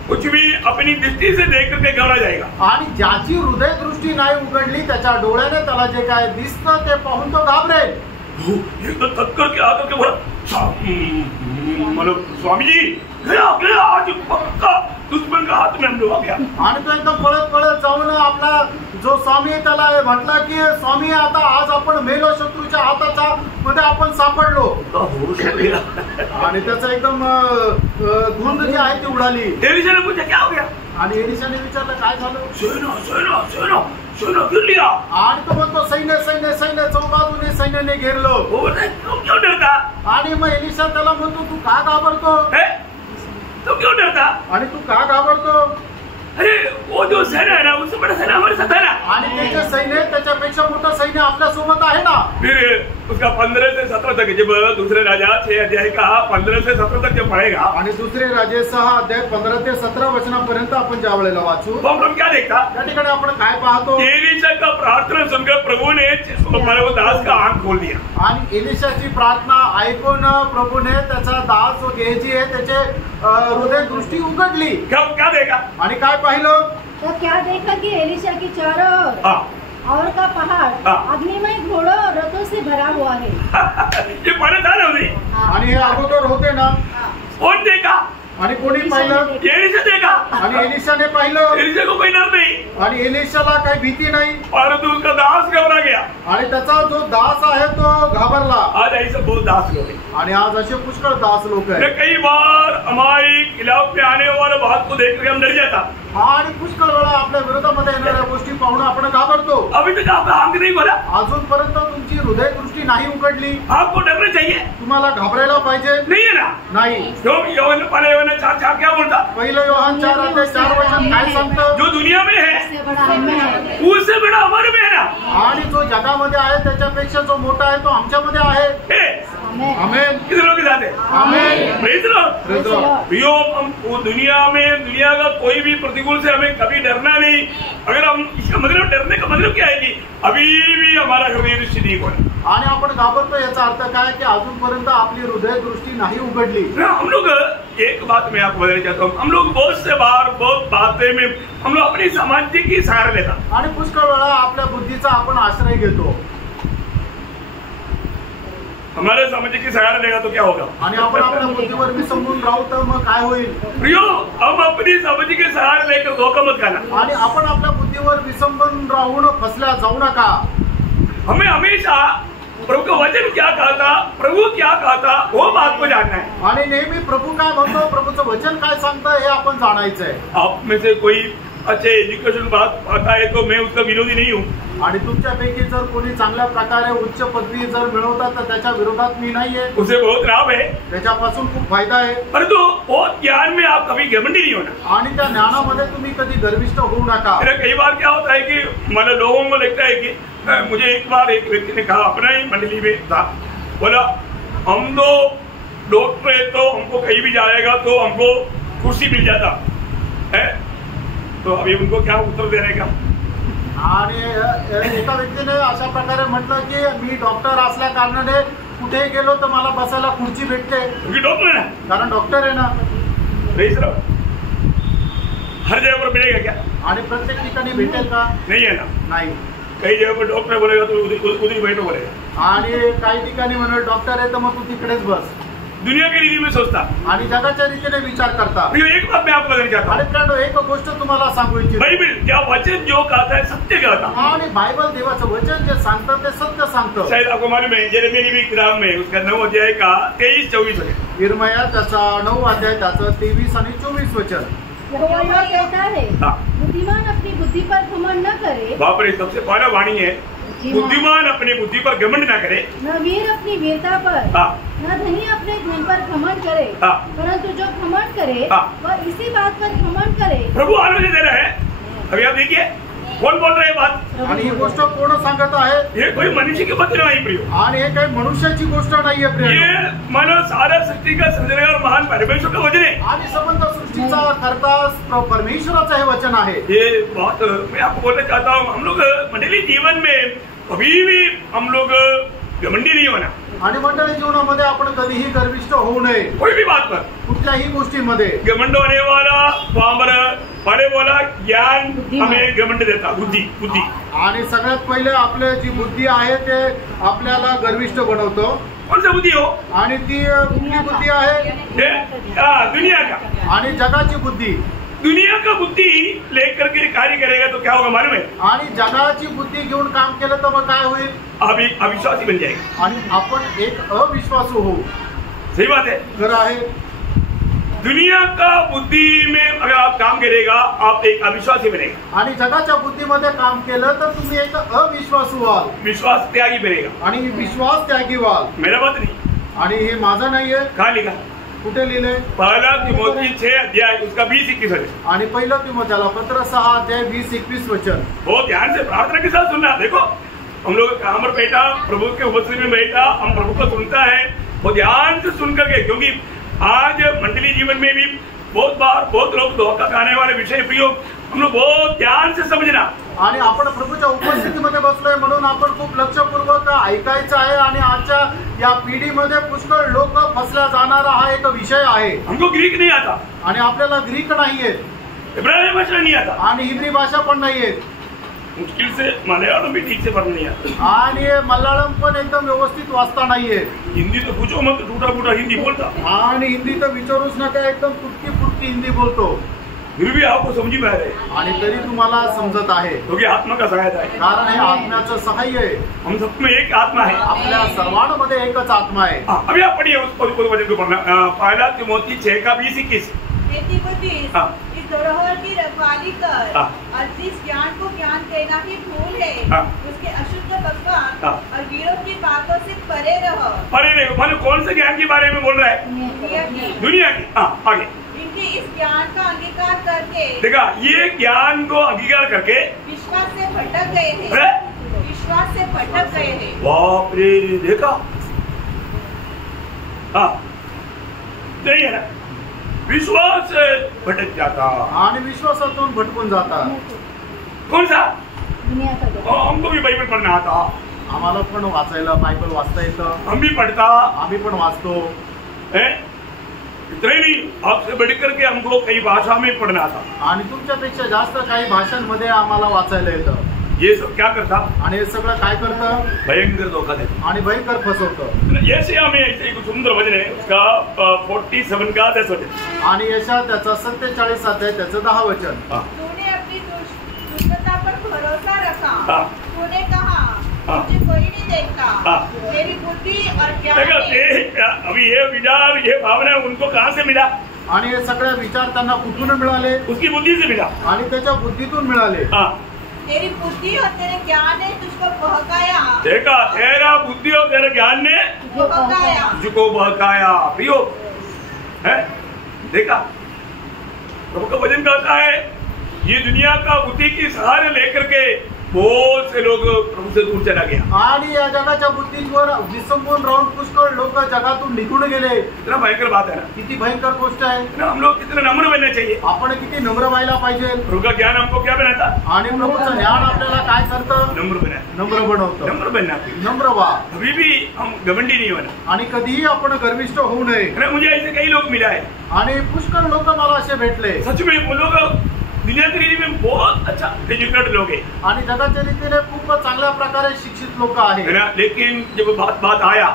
कुछ भी अपनी दृष्टि से देख करके घबरा जाएगा। आणि ज्याची हृदय दृष्टी नाही उघडली त्याच्या डोळ्याने त्याला जे काय दिसतं ते पाहून तो घाबरेल। तो तत्कर के आकर के बोला, मतलब स्वामी जी गया गया, आज पक्का दुश्मन का हाथ में हम लोग आ गया। आणि तो एकदम पळत पळत जाऊन आपला जो स्वामी त्याला म्हटला की स्वामी आता आज आपण मेलो, शत्रूच्या हाताचा मध्ये आपण सापडलो। आणि त्याचा एकदम धुंद जी आहे ती उडाली। एलिशा ने पूछा क्या हो गया, आणि एलिशाने विचारलं काय झालं। सेना सेना सेना सेना गिर लिया। आणि तो म्हणतो सैन्य सैन्य सैन्य चौबाजूने सैन्याने घेरलं। वो बोलता तुम क्यों डरता, आणि मग एलिशा त्याला म्हणतो तू का घाबरतो, तुम क्यों डरता, आणि तू का घाबरतो। अरे वो जो सेना है ना, उससे बड़ा सेना हमारे साथ है ना। आणि त्याचे सैन्य त्याच्यापेक्षा मोठं सैन्य आपल्या सोबत आहे ना। फिर उसका 15 से 17 तक जब दूसरे राजा 6 अध्याय का 15 से 17 तक जब पढ़ेगा, आणि दुसरे राजे 6 अध्याय 15 ते 17 वचनापर्यंत आपण ज्या वेळेला वाचू तो हम क्या देखता, त्या ठिकाणी आपण काय पाहतो, एलिशा का प्रार्थना सुनकर प्रभु ने हमारे दास का आंख खोल दिया। आणि एलिशाची प्रार्थना ऐकून प्रभूने त्याचा दास जो गेहजी आहे त्याचे हृदय दृष्टी उघडली। क्या देखा, आणि काय पाहिलं, तो क्या देखा कि एलिशा की चारों ओर और का पहाड़ अग्निमय घोड़ों और रथों से भरा हुआ है। ये पहले था ना उन्हें, आणि हे अगोदर होते ना। कौन देखा, आणि कोणी पाहिलं, एलिशा देखा। आणि एलिशाने पाहिलं, एलिशा को कोई डर नहीं, आणि एलिशाला काही भीती नाही, परंतु उसका दास घबरा गया। आणि त्याचा जो दास आहे तो घाबरला। आज ऐसे बहुत दास लोग हैं, आणि आज असे पुष्कळ दास लोक आहेत। कई बार हमारी खिलाफ में आने वाले बात को देख कर हम डर जाता, आणि पुष्कळ वेळा आपल्या विरोधामध्ये येणाऱ्या गोष्टी पाहून आपण घाबरतो। अभी तक आपका आंख नहीं खोला, अजूनपर्यंत तुमची हृदय दृष्टी नाही उघडली। आपको डरना चाहिए, तुम्हाला घाबरायला पाहिजे नहीं है ना। नाही। जो यौवन पहले यौवन 4:4 क्या बोलता, पहिलं योहान 4 अध्याय 4 वचन काय सांगतं, जो दुनिया में है उससे बड़ा हमें है। उससे बड़ा हमारे में है ना। आणि जो जगामध्ये आहे त्याच्यापेक्षा जो मोठा आहे तो आमच्यामध्ये आहे। आमेन। आमेन। कितने लोग के साथ है, amen. Praise the Lord. Praise the Lord. प्रियो, हम दुनिया का कोई भी प्रतिकूल से हमें कभी डरना नहीं। अगर हम इसका मतलब डरने का मतलब क्या है कि अभी भी हमारा हृदय दृष्टि नहीं खोला, आणि आपण घाबरतो याचा अर्थ काय की अजूनपर्यंत आपली हृदय दृष्टी नाही उघडली। हम लोग एक बात मैं आपको बताना चाहता हूँ, हम लोग बहुत से बार बहुत बातें में हम लोग अपनी समाज की सहारा लेता, आणि पुष्कळ वेळा आपल्या बुद्धीचा आपण आश्रय घेतो। हमारे समझ की सहारा लेगा तो क्या होगा, आणि आपण आपल्या बुद्धीवर विसंबून राहू तर मग काय होईल। प्रियो, हम अपनी समझ के सहारा लेकर धोखा मत खाना। आणि आपण आपल्या विसंबून राहून फसल्या जाऊ नका. हमें हमेशा प्रभु का वचन क्या कहता, प्रभु क्या कहता, वो बात को जानना है. आणि नेहमी प्रभू काय म्हणतो, प्रभूचं वचन काय सांगतं हे आपण जाणायचंय. आप में से कोई अच्छे एजुकेशन बात आता है तो मैं उसका विरोधी नहीं हूँ. आणि तुमच्यापैकी जर कोणी चांगल्या प्रकारे उच्च पदवी जर मिळवतात तर त्याच्या विरोधात मी नाहीये. उसे बहुत लाभ है, त्याच्यापासून खूप फायदा आहे. परंतु वो ज्ञान में आप कभी घमंडी नहीं होना. आणि त्या ज्ञानामध्ये तुम्ही कधी गर्विष्ठ होऊ नका. कई बार क्या होता है कि मतलब लोगों को लगता है कि मुझे एक बार एक व्यक्ति ने कहा, अपना ही मंडली में था, बोला हम तो डॉक्टर है तो हमको कहीं भी जाएगा तो हमको कुर्सी मिल जाता है. तो अभी उनको क्या उत्तर देने का. आणि एका व्यक्तीने अशा प्रकारे म्हटलं की मी डॉक्टर असल्या कारणाने कुठे गेलो तर मला बसायला खुर्ची भेटते. डॉक्टर है, कारण डॉक्टर आहे ना. हर जगह पर मिलेगा क्या? आणि प्रत्येक ठिकाणी भेटेल का? नहीं है ना. नाही. कई जगह पर डॉक्टर बोलेगा तो उधर बैठो बोलेगा. आणि काही ठिकाणी म्हणून डॉक्टर आहे तर मग तू तिकडेच बस. दुनिया की रीति में सोचता आणि जगाच्या रीतीने विचार करता. एक बात मैं आपको बताना चाहता हूं. आणि फ्रेंड एक गोष्ट तुम्हाला सांगू इच्छितो. बाइबल क्या वचन जो कहता है सत्य कहता. आणि बायबल देवाचं वचन जे सांगतं ते सत्य सांगतं. शायद आपको मालूम है यिर्मयाह की किताब में उसका 9 अध्याय का 23-24 है. यिर्मयाह त्याचा 9 अध्याय त्याचं 23 आणि 24 वचन. यहोवा कहता है, बुद्धिमान अपनी बुद्धि पर घमंड न करे. बाप रे, सबसे पहला वाणी है, बुद्धिमान अपनी बुद्धि पर घमंड न करे. न वीर अपनी वीरता पर, न धनी अपने धन पर घमंड करे, परंतु जो घमंड करे वह इसी बात पर घमंड करे. प्रभु आलोचना दे रहे हैं. अभी आप देखिए कौन बोल रहे बात. आणि ही गोष्ट कोण सांगत आहे? हे कोई मनुष्य की बात नाही प्रिय. आणि हे काही मनुष्याची गोष्ट नाहीये प्रिय. ये मानो सारा सृष्टि का सृजनहार महान परमेश्वर का वचन है. आणि समस्त सृष्टीचा कर्ता परमेश्वराचं हे वचन आहे. ये बात मैं आपको बोलना चाहता हूँ. हम लोग मंडली जीवन में कभी भी हम लोग घमंडी नहीं होना. आणि मंडळी जीवनामध्ये आपण कधीही गर्विष्ठ होऊ नये. कोई भी बात पर, कुठल्याही गोष्टीमध्ये. घमंड होने वाला पामर पहले बोला ज्ञान हमें घमंड देता. बुद्धी. आणि सगळ्यात पहिले आपले जी बुद्धी आहे ते आपल्याला गर्विष्ठ बनवतो. कौन सा बुद्धी हो? आणि ती कुठली बुद्धी आहे? दुनिया का. आणि जगाची बुद्धी. दुनिया का बुद्धि लेकर के कार्य करेगा तो क्या होगा मालूम है? आणि जगाची बुद्धी घेऊन काम केलं तर मग काय होईल? आप एक अविश्वासी बन जाएगा. आणि आपण एक अविश्वासू होऊ. सही बात है. खरं आहे. दुनिया का बुद्धि में अगर आप काम करेगा आप एक अविश्वासी बनेगा. आणि जगाच्या बुद्धीमध्ये काम केलं तर तुम्ही एक अविश्वासू व्हाल. विश्वास त्यागी बनेगा. आणि विश्वास त्यागी व्हाल. मेरा बात नहीं. आणि हे माझं नाहीये. कहाँ लिखा? कुठे लिहिले? पहला तिमोथी 6 अध्याय उसका 20-21 वचन. आणि पहिलं तिमोथेला पत्र 6 अध्याय 20-21 वचन. बहुत ध्यान से प्रार्थना के साथ सुनना. देखो हम लोग काम पर बैठा, प्रभु के उपस्थिति में बैठा, हम प्रभु को सुनता है वो ध्यान से सुन करके. क्योंकि आज मंडली जीवन में भी बहुत बार बहुत लोग धोखा खाने वाले विषय प्रयोग हम लोग बहुत ध्यान से समझना. आणि आपण प्रभूच्या उपस्थितीमध्ये बसलोय म्हणून आपण खूप लक्षपूर्वक ऐकायचं आहे. आणि आजच्या या पिढीमध्ये पुष्कळ लोक फसल्या जाणारा हा एक विषय आहे. हमको ग्रीक नहीं आता. आणि आपल्याला ग्रीक नाहीये. इब्रानी भाषा नहीं आता. आणि हिब्री भाषा पण नाहीये. मुश्किल से मलयालम भी ठीक से पढ़ना नहीं आता. आणि मल्याळम पण एकदम व्यवस्थित वाचता नाहीये. हिंदी तो पूछो मत, टूटा फूटा हिंदी बोलता. आणि हिंदी तर विचारूच नका, एकदम तुटकी फुटकी हिंदी बोलतो. फिर भी आपको समझ में आ रहे. आणि तरी तुम्हाला समजत आहे. क्योंकि आत्मा का सहायता है. कारण हे आत्म्याचं सहाय्य आहे. हम सब में एक आत्मा है. आपल्या सर्वांमध्ये एकच आत्मा आहे. अभी आप पढ़िए उसको वचन को पढ़ना. पहला तिमोथी 6 का 20-21. इस धरोहर की रखवाली कर और जिस ज्ञान को ज्ञान देना ही भूल है, उसके अशुद्ध बकवास और वीरों की बातों से परे रहो. परे रहो मानो कौन से ज्ञान के बारे में बोल रहा है? दुनिया की. आगे इनके इस ज्ञान का अंगीकार करके देखा, ये ज्ञान को अंगीकार करके विश्वास से भटक गए थे. विश्वास से भटक गए थे. बाप रे, देखा. नहीं है ना, विश्वास से भटक जाता. आणि विश्वासातून भटकून जाता. कौन सा? दुनिया का. हमको भी बाइबल पढ़ना आता. आम्हाला पण वाचायला बायबल वाचता येतं. हम भी पढ़ता. आम्ही पण वाचतो. इतना ही नहीं, आपसे बढ़कर के हमको कई भाषा में पढ़ना था. आणि तुमच्यापेक्षा जास्त काही भाषांमध्ये आम्हाला वाचायला येतं. ये सब क्या करता? आणि हे सगळं काय करतं? भयंकर धोखा देता. आणि भयंकर फसवतं. ऐसे हमें ऐसे एक सुंदर वचन है उसका 47 का 10 वचन. आणि यशा त्याचा 47 अध्याय त्याचं 10 वचन. तूने अपनी दुष्टता पर भरोसा तूने कहा मुझे कोई नहीं देखता, मेरी बुद्धि और ज्ञान। अभी ये विचार, ये भावना उनको कहाँ से मिला? आणि हे सगळे विचार त्यांना कुठून मिळाले? उसकी बुद्धि से मिला आणि त्याच्या बुद्धीतून मिळाले। तेरी बुद्धि और तेरे ज्ञान ने तुझको बहकाया। देखा, तेरा बुद्धि और तेरे ज्ञान ने तुझको बहकाया। प्रियो है, देखा प्रभु का वचन कहता है ये दुनिया का बुद्धि की सहारे लेकर के बहुत से लोग प्रभु से दूर चला गया। आणि या जगाच्या बुद्धीवर विसंबून राहून पुष्कळ लोक जगातून निघून गेले। कितना भयंकर बात है ना, किती भयंकर गोष्ट आहे ना। हम लोग कितने नम्र बनना चाहिए। आपण किती नम्र व्हायला पाहिजे। प्रभु का ज्ञान हमको क्या बनाता? आणि प्रभूचं ज्ञान आपल्याला काय करतं? नम्र बनाता, नम्र बनवतं। नम्र बनना, नम्र व्हा। कभी भी हम घमंडी नहीं होना। आणि कधीही आपण गर्विष्ठ होऊ नये। मुझे ऐसे कई लोग मिला है आणि पुष्कळ लोक मला असे भेटले। सच में वो लोग दुनिया की रीति में बहुत अच्छा एजुकेटेड लोग हैं आणि जगाच्या रीतीने खूप चांगल्या प्रकारे शिक्षित लोक आहेत। लेकिन जब बात आया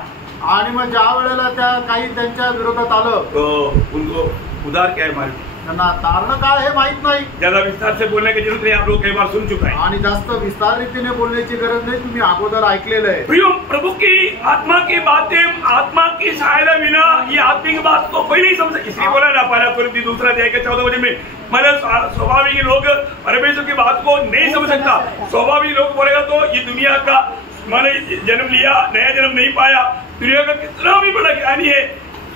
आणि मग ज्या वेळेला त्या काही त्यांच्या विरोधात आलं तो उनको उधार क्या है मालूम? त्यांना तारण काय हे माहित नाही। ज्यादा विस्तार से बोलने की जरूरत नहीं, आप लोग कई बार सुन चुका है। आणि जास्त विस्तार रीतीने बोलण्याची गरज नाही, तुम्ही अगोदर ऐकलेलं आहे। प्रियो, प्रभु की आत्मा की बातें, आत्मा की सहायता बिना ये आत्मिक बात को कोई नहीं समझ। इसलिए बोला ना पहला कुरिन्थी 2:14 में, मतलब स्वाभाविक लोग परमेश्वर की बात को नहीं समझ सकता। स्वाभाविक लोग बोलेगा तो ये दुनिया का मैंने जन्म लिया, नया जन्म नहीं पाया, दुनिया का कितना भी बड़ा ज्ञानी है,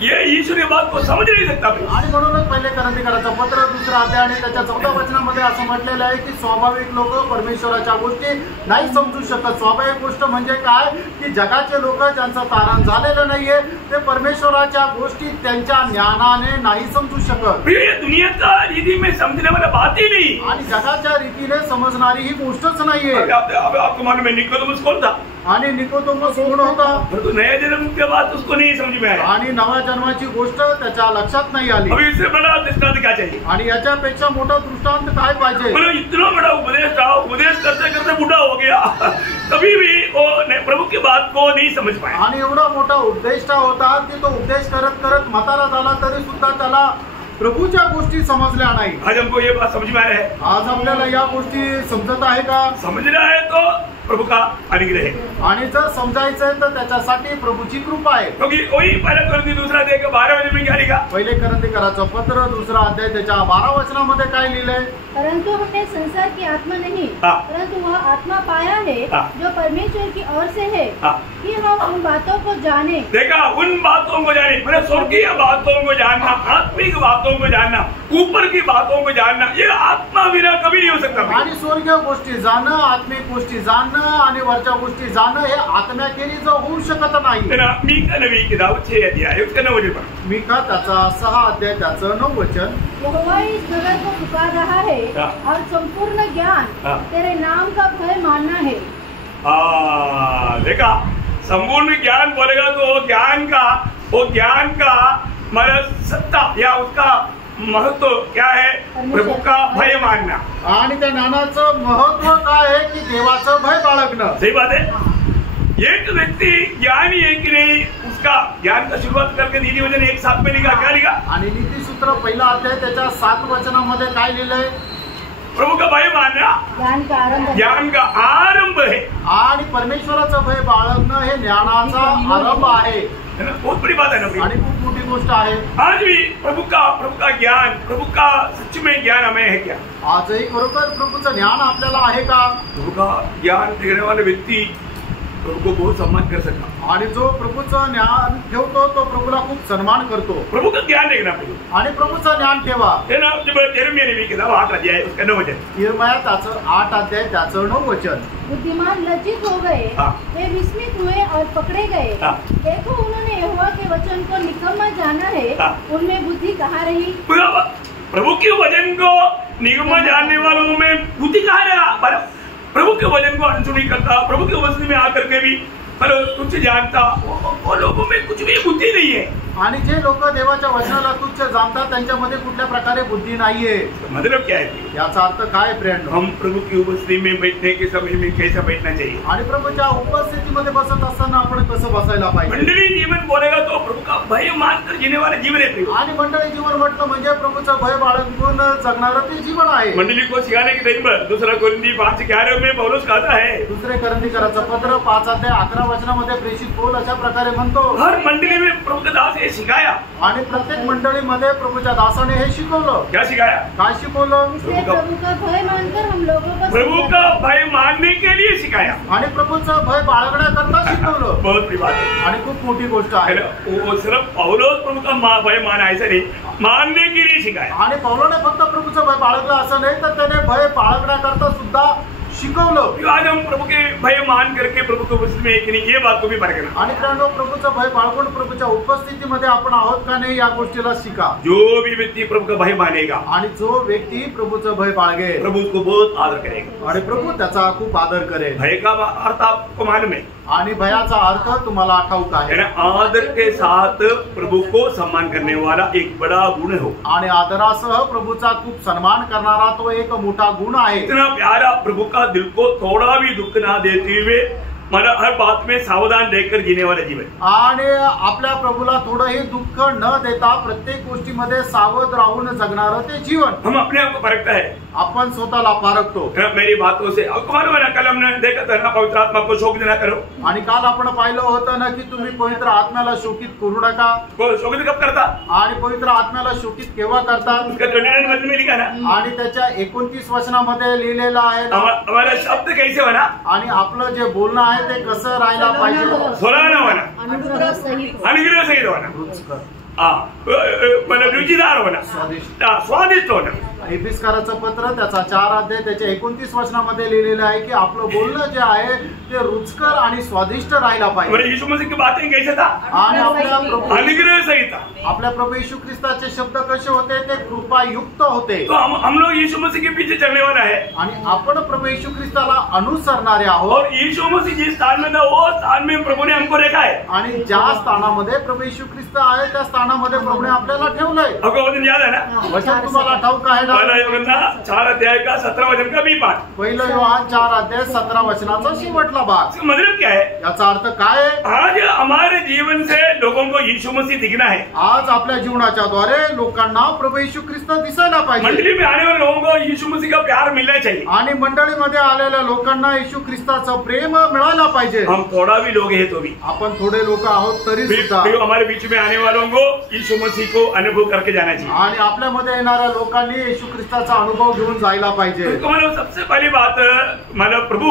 ये ईश्वर की बात को समझ नहीं सकता। आणि म्हणूनच पहिले करंथीकराचं पत्र 2 अध्याय आणि त्याच्या 14 वचनामध्ये असं म्हटलेलं आहे की स्वाभाविक लोक परमेश्वराच्या गोष्टी नाही समजू शकत। स्वाभाविक गोष्ट म्हणजे काय की जगाचे लोक ज्यांचं तारण झालेलं नाहीये ते परमेश्वराच्या गोष्टी त्यांच्या ज्ञानाने नाही समजू शकत। ये दुनिया का रीति में समझने वाला बात ही नहीं। आणि जगाच्या रीतीने समजणारी ही गोष्टच नाहीये। आपको मालूम है निकोदेमुस कौन था? आणि निकोदेमुस कोण होता? तो नया जन्म के बाद उसको नहीं समझ में आया। आणि नव्या जन्माची गोष्ट त्याच्या लक्षात नाही आली। अभी इससे बड़ा दृष्टांत क्या चाहिए? आणि याच्यापेक्षा मोठा दृष्टांत काय पाहिजे? मतलब इतना बड़ा उपदेश था, उपदेश करते करते बूढ़ा हो गया, कभी भी वो प्रभु की बात को नहीं समझ पाया। आणि एवढा मोठा उपदेष्टा होता की तो उपदेश करत करत म्हातारा झाला तरी सुद्धा त्याला प्रभूच्या गोष्टी समजल्या नाही। आज हमको ये बात समझ में आ रहा है? आज आपल्याला या गोष्टी समजत आहे का? समझना है तो प्रभु का अनुग्रह है। आणि जर समजायचंय तर त्याच्यासाठी प्रभूची कृपा आहे। क्योंकि वही पहला कुरिन्थी 2 अध्याय के 12 वचन में क्या लिखा? पहिले करंथीकराचं पत्र 2 अध्याय त्याच्या 12 वचनामध्ये काय लिहिलंय? परंतु हमने संसार की आत्मा नहीं, परंतु वह आत्मा पाया है जो परमेश्वर की ओर से है, कि हम उन बातों को जाने। देखा, उन बातों को जाने, मतलब स्वर्गीय बातों को जानना, आत्मिक बातों को जानना, ऊपर की बातों को जानना, ये आत्मा बिना कभी नहीं हो सकता। आणि स्वर्गीय गोष्टी जाणं, आत्मिक गोष्टी जाणणं आणि वरच्या गोष्टी जाणं हे आत्म्याखेरीज होऊ शकत नाही। मीका नबी किताब 6 अध्याय उसका 9 वचन पढ़ो। मीका त्याचा 6 अध्याय त्याचं 9 वचन। यहोवा इस नगर को पुकार रहा है और संपूर्ण ज्ञान तेरे नाम का भय मानना है। देखा, संपूर्ण ज्ञान बोलेगा तो वो ज्ञान का मतलब सत्ता या उसका महत्व क्या है? प्रभु का भय मानना। आणि त्या ज्ञानाचं महत्व काय आहे की देवाचं भय बाळगणं। सही बात है। एक व्यक्ति ज्ञानी है कि नहीं, उसका ज्ञान का शुरुआत करके नीति वचन 1:7 में लिखा, क्या लिखा? आणि नीतिसूत्र पहिला अध्याय त्याच्या 7 वचनामध्ये काय लिहिलंय? प्रभु का भय मानना ज्ञान का आरंभ है। आणि परमेश्वराचं भय बाळगणं हे ज्ञानाचा आरंभ आहे। बहुत बड़ी बात है ना, आणि खूप मोठी गोष्ट आहे। आज भी प्रभु का ज्ञान, प्रभु का सच में ज्ञान हमें है क्या? आजही खरोखर प्रभूचं ज्ञान आपल्याला आहे का? प्रभु का ज्ञान देने वाले व्यक्ति प्रभु को बहुत सम्मान कर सकता। आणि जो प्रभूचं ज्ञान ठेवतो तो प्रभूला खूप सन्मान करतो। प्रभु का ज्ञान देखना पड़ेगा। आणि प्रभूचं ज्ञान ठेवा। है ना, जब यिर्मयाह नबी किताब 8 अध्याय उसका 9 वचन। यिर्मयाह त्याचं 8 अध्याय त्याचं 9 वचन। बुद्धिमान लज्जित हो गए, वे विस्मित हुए और पकड़े गए। देखो, उन्होंने यहोवा के वचन को निकम्मा जाना है, उनमें बुद्धि कहाँ रही? प्रभु के वचन को निकम्मा जानने वालों में बुद्धि कहाँ रहा? प्रभु के वचन को अनसुनी करता, प्रभु के वचन में आकर के भी तुझसे जानता, वो लोगों में कुछ भी बुद्धि नहीं है। आणि जे लोक देवाच्या वचनाला तुच्छ जाणतात त्यांच्यामध्ये कुठल्या प्रकारे बुद्धी नाहीये. मतलब क्या है? याचा अर्थ काय फ्रेंड? हम प्रभु की उपस्थिति में बैठने के समय में कैसा बैठना चाहिए? आणि प्रभूच्या उपस्थितीमध्ये बसत असताना आपण कसं बसायला पाहिजे? मंडली जीवन बोलेगा तो प्रभु का भय मानकर जीने वाला जीवन है। आणि मंडळी जीवन म्हटलं म्हणजे प्रभूचं भय बाळगून जगणारं ते जीवन आहे. मंडली को सिखाने के टाइम पर 2 कोरिन्थी 5:11 में पौलुस कहता है, 2 कोरिन्थीकरांचं पत्र 5:11 प्रेषित पौल अशा प्रकारे म्हणतो, हर मंडली में प्रभु का दास ये सिखाया। आणि प्रत्येक मंडळीमध्ये प्रभूच्या दासाने हे शिकवलं. क्या सिखाया? काय शिकवलं? इसलिए प्रभु का भय मानकर हम लोगों को प्रभु का भय मानने के लिए सिखाया। आणि प्रभूचं भय बाळगण्याकरता शिकवलं. बहुत बड़ी बात है। आणि खूप मोठी गोष्ट आहे. वो सिर्फ पौलुस प्रभु का भय माना ऐसा नहीं, मानने के लिए सिखाया। आणि पौलाने फक्त प्रभूचं भय बाळगलं असं नाही, तर त्याने भय बाळगण्याकरता सुद्धा शिकवलं. आज हम प्रभु के भय मान करके प्रभु को उपस्थित में कि नहीं, ये बात को भी परखना। आणि फ्रेंडो, प्रभूचं भय बाळगून प्रभूच्या उपस्थितीमध्ये आपण आहोत का नाही या गोष्टीला शिका. जो भी व्यक्ति प्रभु का भय मानेगा आणि जो व्यक्ती प्रभूचं भय बाळगेल, प्रभु उसको बहुत आदर करेगा। आणि प्रभू त्याचा खूप आदर करेल. भय का अर्थ आपको मालूम है? आणि भयाचा अर्थ तुम्हाला ठाऊक आहे. आदर के साथ प्रभु को सम्मान करने वाला एक बड़ा गुण हो। आणि आदरासह प्रभूचा खूप सन्मान करणारा तो एक मोठा गुण आहे. इतना प्यारा प्रभु का दिल को थोड़ा भी दुख ना देते हुए मला हर बात में सावधान रहकर जीने वाला जीवन. आणि आपल्या प्रभूला थोडंही दुःख न देता प्रत्येक गोष्टीमध्ये सावध राहून जगणारं ते जीवन. हम अपने आप को परखता है, आपण स्वतःला पारखतो. मेरी बातों से आपको मालूम है ना, कल हमने देखा था ना, पवित्र आत्मा को शोक देना करो. आणि काल आपण पाहिलं होतं ना की तुम्ही पवित्र आत्म्याला शोकित करू नका. शोकित कब करता? आणि पवित्र आत्म्याला शोकित केव्हा करतात? उसका 29 वचन में लिखा ना. आणि त्याच्या 29 वचनामध्ये लिहिलेलं आहे. हमारा शब्द कैसे बना? आणि आपलं जे बोलणं आहे ते कसं राहायला पाहिजे? सोलाना बना, अनुग्रह सहित अनुग्रह सहित बना, मतलब रुचिदार होना, स्वादिष्ट होना. एफिसकाराचं पत्र त्याचा 4 अध्याय त्याच्या 29 वचनामध्ये लिहिलेलं आहे की आपलं बोलणं जे आहे ते रुचकर आणि स्वादिष्ट राहायला पाहिजे. यीशु मसीह की बातें कैसे था? आणि आपल्या प्रभू अनुग्रह सहित था. आपल्या प्रभू येशू ख्रिस्ताचे शब्द कसे होते? ते कृपायुक्त होते. तो हम लोग यीशु मसीह के पीछे चलने वाला है. आणि आपण प्रभू येशू ख्रिस्ताला अनुसरणारे आहोत. और यीशु मसीह जिस स्थान में था वो स्थान में प्रभु ने हमको रखा है. आणि ज्या स्थानामध्ये प्रभू येशू ख्रिस्त आहे त्या स्थानामध्ये प्रभूने आपल्याला ठेवलंय. आपको वचन याद है ना? वचन तुम्हाला ठाऊक आहे ना? पहला योहन्ना 4 अध्याय का 17 वचन का बी पाठ. पहिलं योहान 4 अध्याय 17 वचनाचा शेवटला भाग. इसका मतलब क्या है? याचा अर्थ काय आहे? आज हमारे जीवन से लोगों को यीशु मसीह दिखना है. आज आपल्या जीवनाच्या द्वारे लोकांना प्रभू येशू ख्रिस्त दिसायला पाहिजे. मंडली में आने वाले लोगों को यीशु मसीह का प्यार मिलना चाहिए. आणि मंडळीमध्ये आलेल्या लोकांना येशू ख्रिस्ताचं प्रेम मिळायला पाहिजे. हम थोड़ा भी लोग हैं तो भी, आपण थोडे लोक आहोत तरी सुद्धा हमारे बीच में आने वालों को यीशु मसीह को अनुभव करके जाना चाहिए. आणि आपल्यामध्ये येणाऱ्या लोकांनी येशू ख्रिस्ताचा अनुभव घेऊन जायला पाहिजे. मतलब सबसे पहली बात, मतलब प्रभु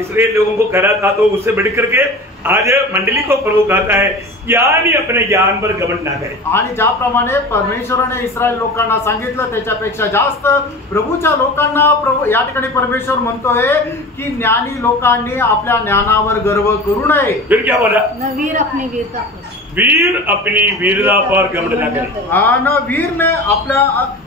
इसराइल लोगों को करा था, तो उससे बढ़ करके आज मंडली को प्रभु कहता है ज्ञानी अपने ज्ञान पर घमंड ना करे. आणि ज्याप्रमाणे परमेश्वराने इस्रायल लोकांना सांगितलं त्याच्यापेक्षा जास्त प्रभूच्या लोकांना प्रभू या ठिकाणी परमेश्वर म्हणतोय की ज्ञानी लोकांनी आपल्या ज्ञानावर गर्व करू नये. फिर क्या बोला? न वीर अपनी वीरता पर, वीर अपनी वीरता पर घमंड ना करे. आणि वीरने आपल्या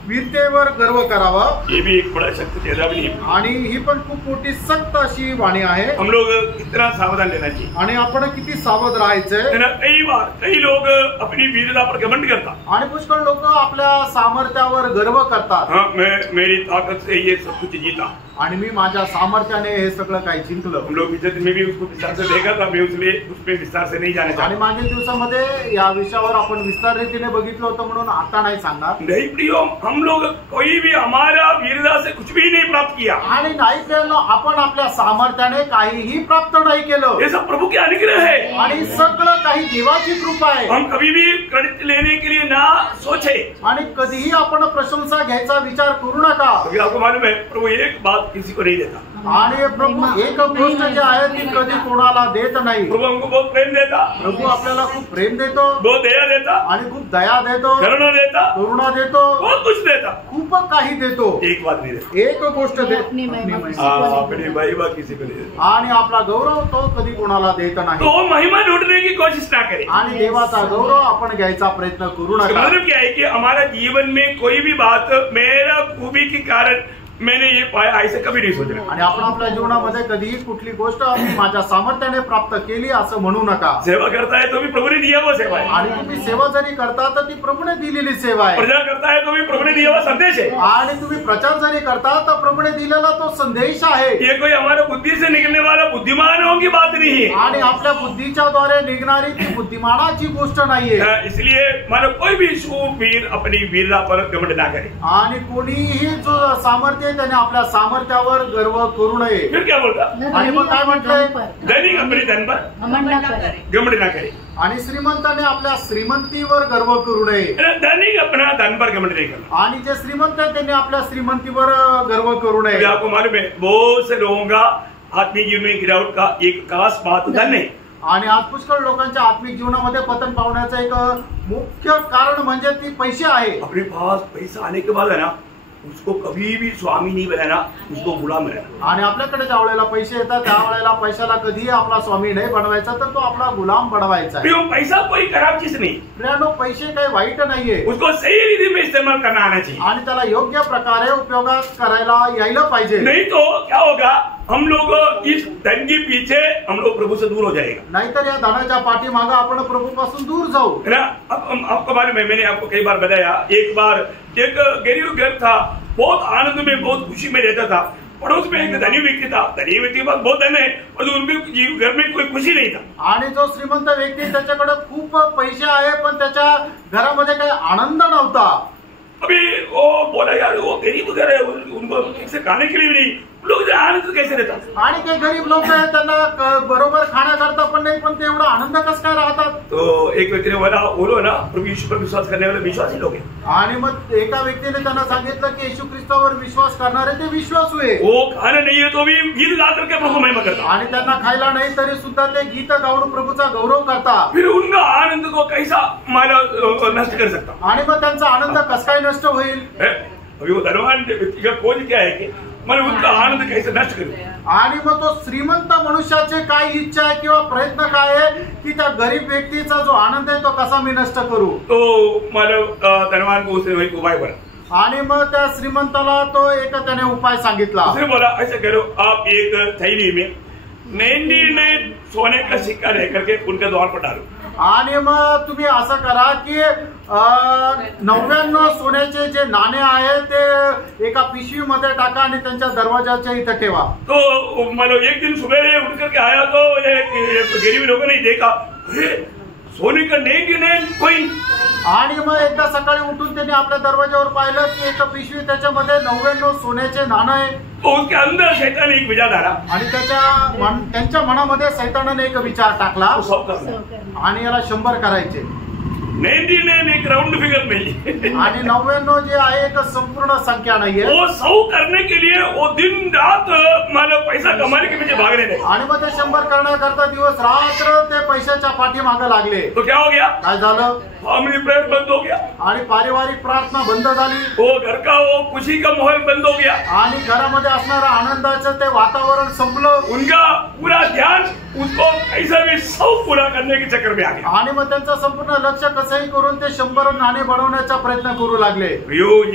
वीरतेवर गर्व करावा. ये भी एक बड़ा शक्त चेतावनी है. आणि ही पण खूप मोठी सक्त अशी वाणी आहे. हम लोग इतना सावधान लेना चाहिए. आणि आपण किती सावध राहायचंय. कई बार कई लोग अपनी वीरता पर घमंड करतात. आणि पुष्कळ लोक आपल्या सामर्थ्यावर गर्व करतात. हाँ, मैं मेरी ताकत से ये सब कुछ जीता. आणि मी माझ्या सामर्थ्याने हे सगळं काही जिंकलं. हम लोग पिछले दिन में भी उसको विस्तार से देखा था. मैं उसमें विस्तार से नहीं जाना आणि चाहता. मागील दिवसामध्ये या विषयावर आपण विस्तार रीतीने बघितलं होतं म्हणून आता नाही सांगणार. नहीं प्रियो, हम लोग कोई भी हमारा वीरता से कुछ भी नहीं प्राप्त किया. आणि नाही केलं आपण आपल्या सामर्थ्याने काहीही प्राप्त नाही केलं. ये सब प्रभु के अनुग्रह है. आणि सगळं काही देवाची कृपा आहे. हम कभी भी क्रेडिट लेने के लिए ना सोचे. आणि कधीही आपण प्रशंसा घ्यायचा विचार करू नका. क्योंकि आपको मालूम है प्रभु एक बात किसी को नहीं देता. आणि प्रभू एक गोष्ट जी आहे ती कधी कोणाला देत नाही. प्रभु हमको बहुत प्रेम देता. प्रभू आपल्याला खूप प्रेम देतो. बहुत दया देता. आणि खूप दया देतो. करुणा देता. करुणा देतो. बहुत कुछ देता. खूप काही देतो. एक बात नहीं देता. एक गोष्ट देत अपनी महिमा अपनी महिमा किसी को नहीं देता. आणि आपला गौरव तो कधी कोणाला देत नाही. तो महिमा ढूंढने की कोशिश ना करे. आणि देवाचा गौरव आपण घ्यायचा प्रयत्न करू नका. मतलब क्या है कि हमारा जीवन में कोई भी बात मेरा खूबी के कारण मैंने ये पाया, ऐसे कभी नहीं सोचना. आणि आपण आपल्या जीवनामध्ये कधीही कुठली गोष्ट मी माझ्या सामर्थ्याने प्राप्त केली असं म्हणू नका. सेवा करताय तो भी प्रभु ने दिया हुआ सेवा है. आणि तुम्ही सेवा जरी करता तर ती प्रभूने दिलेली सेवा आहे. प्रचार करताय तो भी प्रभु ने दिया हुआ संदेश है. आणि तुम्ही प्रचार जरी करता तर प्रभूने दिलेला तो संदेश आहे. ये कोई हमारे बुद्धि से निकलने वाला बुद्धिमानों की बात नहीं है. आणि आपल्या बुद्धीच्या द्वारे निघणारी ती बुद्धिमानाची गोष्ट नाहीये. इसलिए मानो कोई भी शूरवीर अपनी वीरता पर घमंड ना करे. आणि कोणीही जो सामर्थ्य आहे त्याने आपल्या सामर्थ्यावर गर्व करू नये. फिर क्या बोलता? आणि मग काय म्हटलंय? धनी अपने धन पर घमंड ना करे. आणि श्रीमंताने आपल्या श्रीमंतीवर गर्व करू नये. धनी अपना धन पर घमंड नहीं करना. आणि जे श्रीमंत आहे त्यांनी आपल्या श्रीमंतीवर गर्व करू नये. आपको मालूम है बहुत से लोगों का आत्मिक जीवन में गिरावट का एक खास बात धन है. आणि आज पुष्कळ लोकांच्या आत्मिक जीवनामध्ये पतन पावण्याचं एक मुख्य कारण म्हणजे ती पैसे आहे. अपने पास पैसा आने के बाद है ना उसको कभी भी स्वामी नहीं बनाना, उसको गुलाम बनाना. आणि आपल्याकडे ज्या वेळेला पैसे येतात त्या वेळेला पैशाला कधीही आपला स्वामी नाही बनवायचा तर तो आपला गुलाम बनवायचा आहे. पैसा कोई खराब चीज नहीं. प्रियानो पैसे काही वाईट नाहीये. उसको सही रीति में इस्तेमाल करना आना चाहिए. आणि त्याला योग्य प्रकारे उपयोग करायला यायला पाहिजे. नहीं तो क्या होगा, हम लोग इस धन के पीछे हम लोग प्रभु से दूर हो जाएगा. नाहीतर या धनाच्या पाठीमागे आपण प्रभू पासून दूर जाऊ. है ना. अब आपको मालूम है मैंने आपको कई बार बताया, एक बार एक गरीब घर था, बहुत आनंद में बहुत खुशी में रहता था. पड़ोस में एक धनी व्यक्ति था. धनी व्यक्ति के पास बहुत धन है और उनके घर में कोई खुशी नहीं था. आणि जो श्रीमंत व्यक्ती त्याच्याकडे खूप पैसे आहे पण त्याच्या घरामध्ये काही आनंद नव्हता. अभी वो बोला यार वो गरीब घर है, उनको ठीक से खाने के लिए नहीं, लोग आनंद कैसे रहता. आणि काही गरीब लोक आहेत त्यांना बरोबर खाण्याकरता पण नाही पण ते एवढा आनंद कसं काय राहतात. तो एक व्यक्ति ने बोलो ना प्रभु यीशु पर विश्वास करने वाले विश्वासी लोग हैं. आणि मग एका व्यक्तीने त्यांना सांगितलं की येशू ख्रिस्तावर विश्वास करणारे ते विश्वासू आहे. वो खाना नहीं है तो भी गीत गा करके प्रभु महिमा करता. आणि त्यांना खायला नाही तरी सुद्धा ते गीत गाऊन प्रभूचा गौरव करतात. फिर उनका आनंद को कैसा माना नष्ट कर सकता. आणि मग त्यांचा आनंद कसा काय नष्ट होईल. अभी वो धनवान व्यक्ति का खोज क्या है कि मैं उनका आनंद कैसे नष्ट करूं. आणि मग तो श्रीमंत मनुष्याचे काय इच्छा आहे किंवा प्रयत्न काय आहे की त्या गरीब व्यक्तीचा जो आनंद आहे तो कसा मी नष्ट करू. तो मतलब धनवान को उसने वही उपाय बना. आणि मग त्या श्रीमंताला तो एक त्याने उपाय सांगितला. उसने बोला ऐसा करो, आप एक थैली में 99 सोने का सिक्का लेकर के उनके द्वार पर डालो. आणि मग तुम्ही असं करा की 99 सोन्याचे जे नाणे आहे ते एका पिशवीमध्ये टाका आणि त्यांच्या दरवाजाच्या इथे ठेवा. तो मतलब एक दिन सुबह उठ करके आया तो ये गरीब लोगों ने देखा सोने का 99 कॉइन. आणि मग एकदा सकाळी उठून त्यांनी आपल्या दरवाजावर पाहिलं की एक पिशवी त्याच्यामध्ये 99 सोन्याचे नाणं आहे. तो उसके अंदर शैतान एक विचार डाला आणि त्यांच्या मनामध्ये सैतानाने एक विचार टाकला आणि याला 100 करायचे. 99 एक राउंड फिगर नहीं. आणि 99 जे आहे एक संपूर्ण संख्या नाहीये. वो 100 करने के लिए वो दिन रात मतलब पैसा कमाने के पीछे भागने लगे. आणि मग ते 100 करण्याकरता दिवस रात्र ते पैशाच्या पाठीमागे लागले. तो क्या हो गया, काय झालं. फैमिली प्रेयर बंद हो गया. आणि पारिवारिक प्रार्थना बंद झाली. वो घर का वो खुशी का माहौल बंद हो गया. आणि घरामध्ये असणारं आनंदाचं ते वातावरण संपलं. उनका पूरा ध्यान उसको कैसा भी 100 पूरा करने के चक्कर में आ गया. आणि मग त्यांचं संपूर्ण लक्ष कसंही करून ते 100 नाणे बनवण्याचा प्रयत्न करू लागले.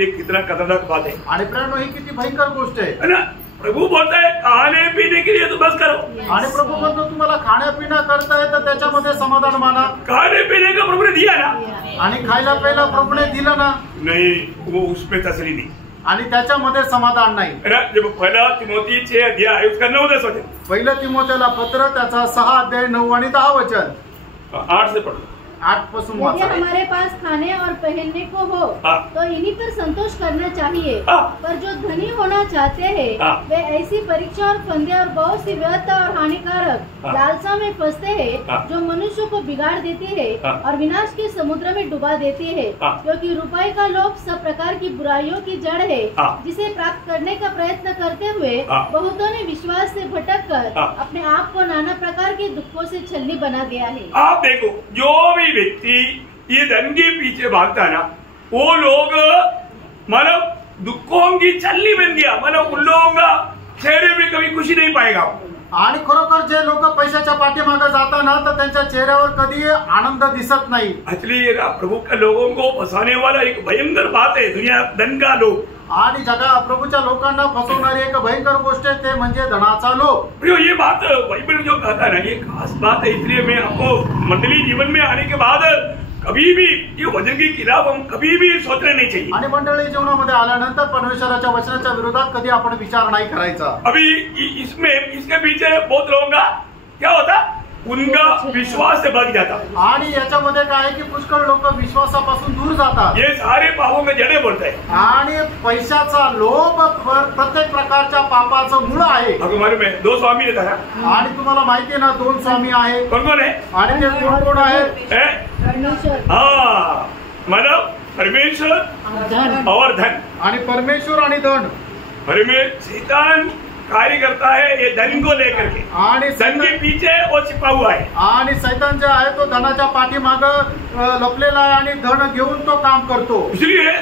ये कितना खतरनाक बात है. आणि प्रेरणो ही किती भयंकर गोष्ट आहे. है ना. प्रभु बोलता है खाने पीने के लिए तो बस करो. आणि प्रभू म्हणतो तुम्हाला खाण्यापिण्या करताय तर त्याच्यामध्ये समाधान माना. खाने पीने का प्रभु ने दिया ना. आणि खायला प्यायला प्रभूने दिलं ना. नहीं वो उसमें तसली नहीं. आणि त्याच्यामध्ये समाधान नाही. जब पहिला तिमोथी 6 अध्याय उसका 9-10 वचन. पहिलं तिमोथेला पत्र त्याचा 6 अध्याय 9 आणि 10 वचन. 8 से पढ़ो. 8 पासून यदि हमारे पास खाने और पहनने को हो तो इन्हीं पर संतोष करना चाहिए. पर जो धनी होना चाहते हैं वे ऐसी परीक्षा और फंदे और बहुत सी व्यर्थ और हानिकारक लालसा में फंसते हैं जो मनुष्य को बिगाड़ देती है और विनाश के समुद्र में डुबा देती है. क्योंकि रुपये का लोभ सब प्रकार की बुराइयों की जड़ है जिसे प्राप्त करने का प्रयत्न करते हुए बहुतों ने विश्वास से भटक कर अपने आप को नाना प्रकार के दुखों से छलनी बना दिया है. आप देखो जो भी व्यक्ति ये धन के पीछे भागता है ना वो लोग मतलब दुखों की छलनी बन गया. मतलब उन लोगों का चेहरे में कभी खुशी नहीं पाएगा. आणि खरोखर जे लोक पैशाच्या पाठीमागे जातात ना तर त्यांच्या चेहऱ्यावर कधी आनंद दिसत नाही. एक्चुअली प्रभु के लोगों को फंसाने वाला एक भयंकर बात है दुनिया धन का लोभ. आणि जगा प्रभूच्या लोकांना फसवणारी एक भयंकर गोष्ट है, ते म्हणजे धनाचा लोभ। प्रियो, ये बात बाइबल जो कहता है ना, ये खास बात है। इसलिए मैं आपको मंडली जीवन में आने के बाद कभी भी ये वचन के खिलाफ हम कभी भी सोचना नहीं चाहिए। आणि मंडळी जीवनामध्ये आल्यानंतर परमेश्वराच्या वचनाच्या विरोधात कधी आपण विचार नाही करायचा। अभी इसमें इसके पीछे बहुत लोगों का क्या होता, उनका विश्वास से भाग जाता। आणि याच्यामध्ये काय आहे की पुष्कळ लोक विश्वासापासून दूर जातात। ये सारे पापों के जड़े बोलते हैं। आणि पैशाचा लोभ प्रत्येक प्रकारच्या पापाचं मूळ आहे। आपको मालूम है 2 स्वामी रहता है। आणि तुम्हाला माहिती आहे ना 2 स्वामी आहे। कौन कौन है? आणि ते कोण कोण आहे? परमेश्वर, हाँ, मतलब परमेश्वर धन और धन। आणि परमेश्वर आणि धन। शैतान कार्य करता है ये धन को लेकर के, आणि धन के पीछे वो छिपा हुआ है। आणि सैतान जे आहे तो धनाच्या पाठीमाग लपलेला आहे आणि धन घेऊन तो काम करतो। इसलिए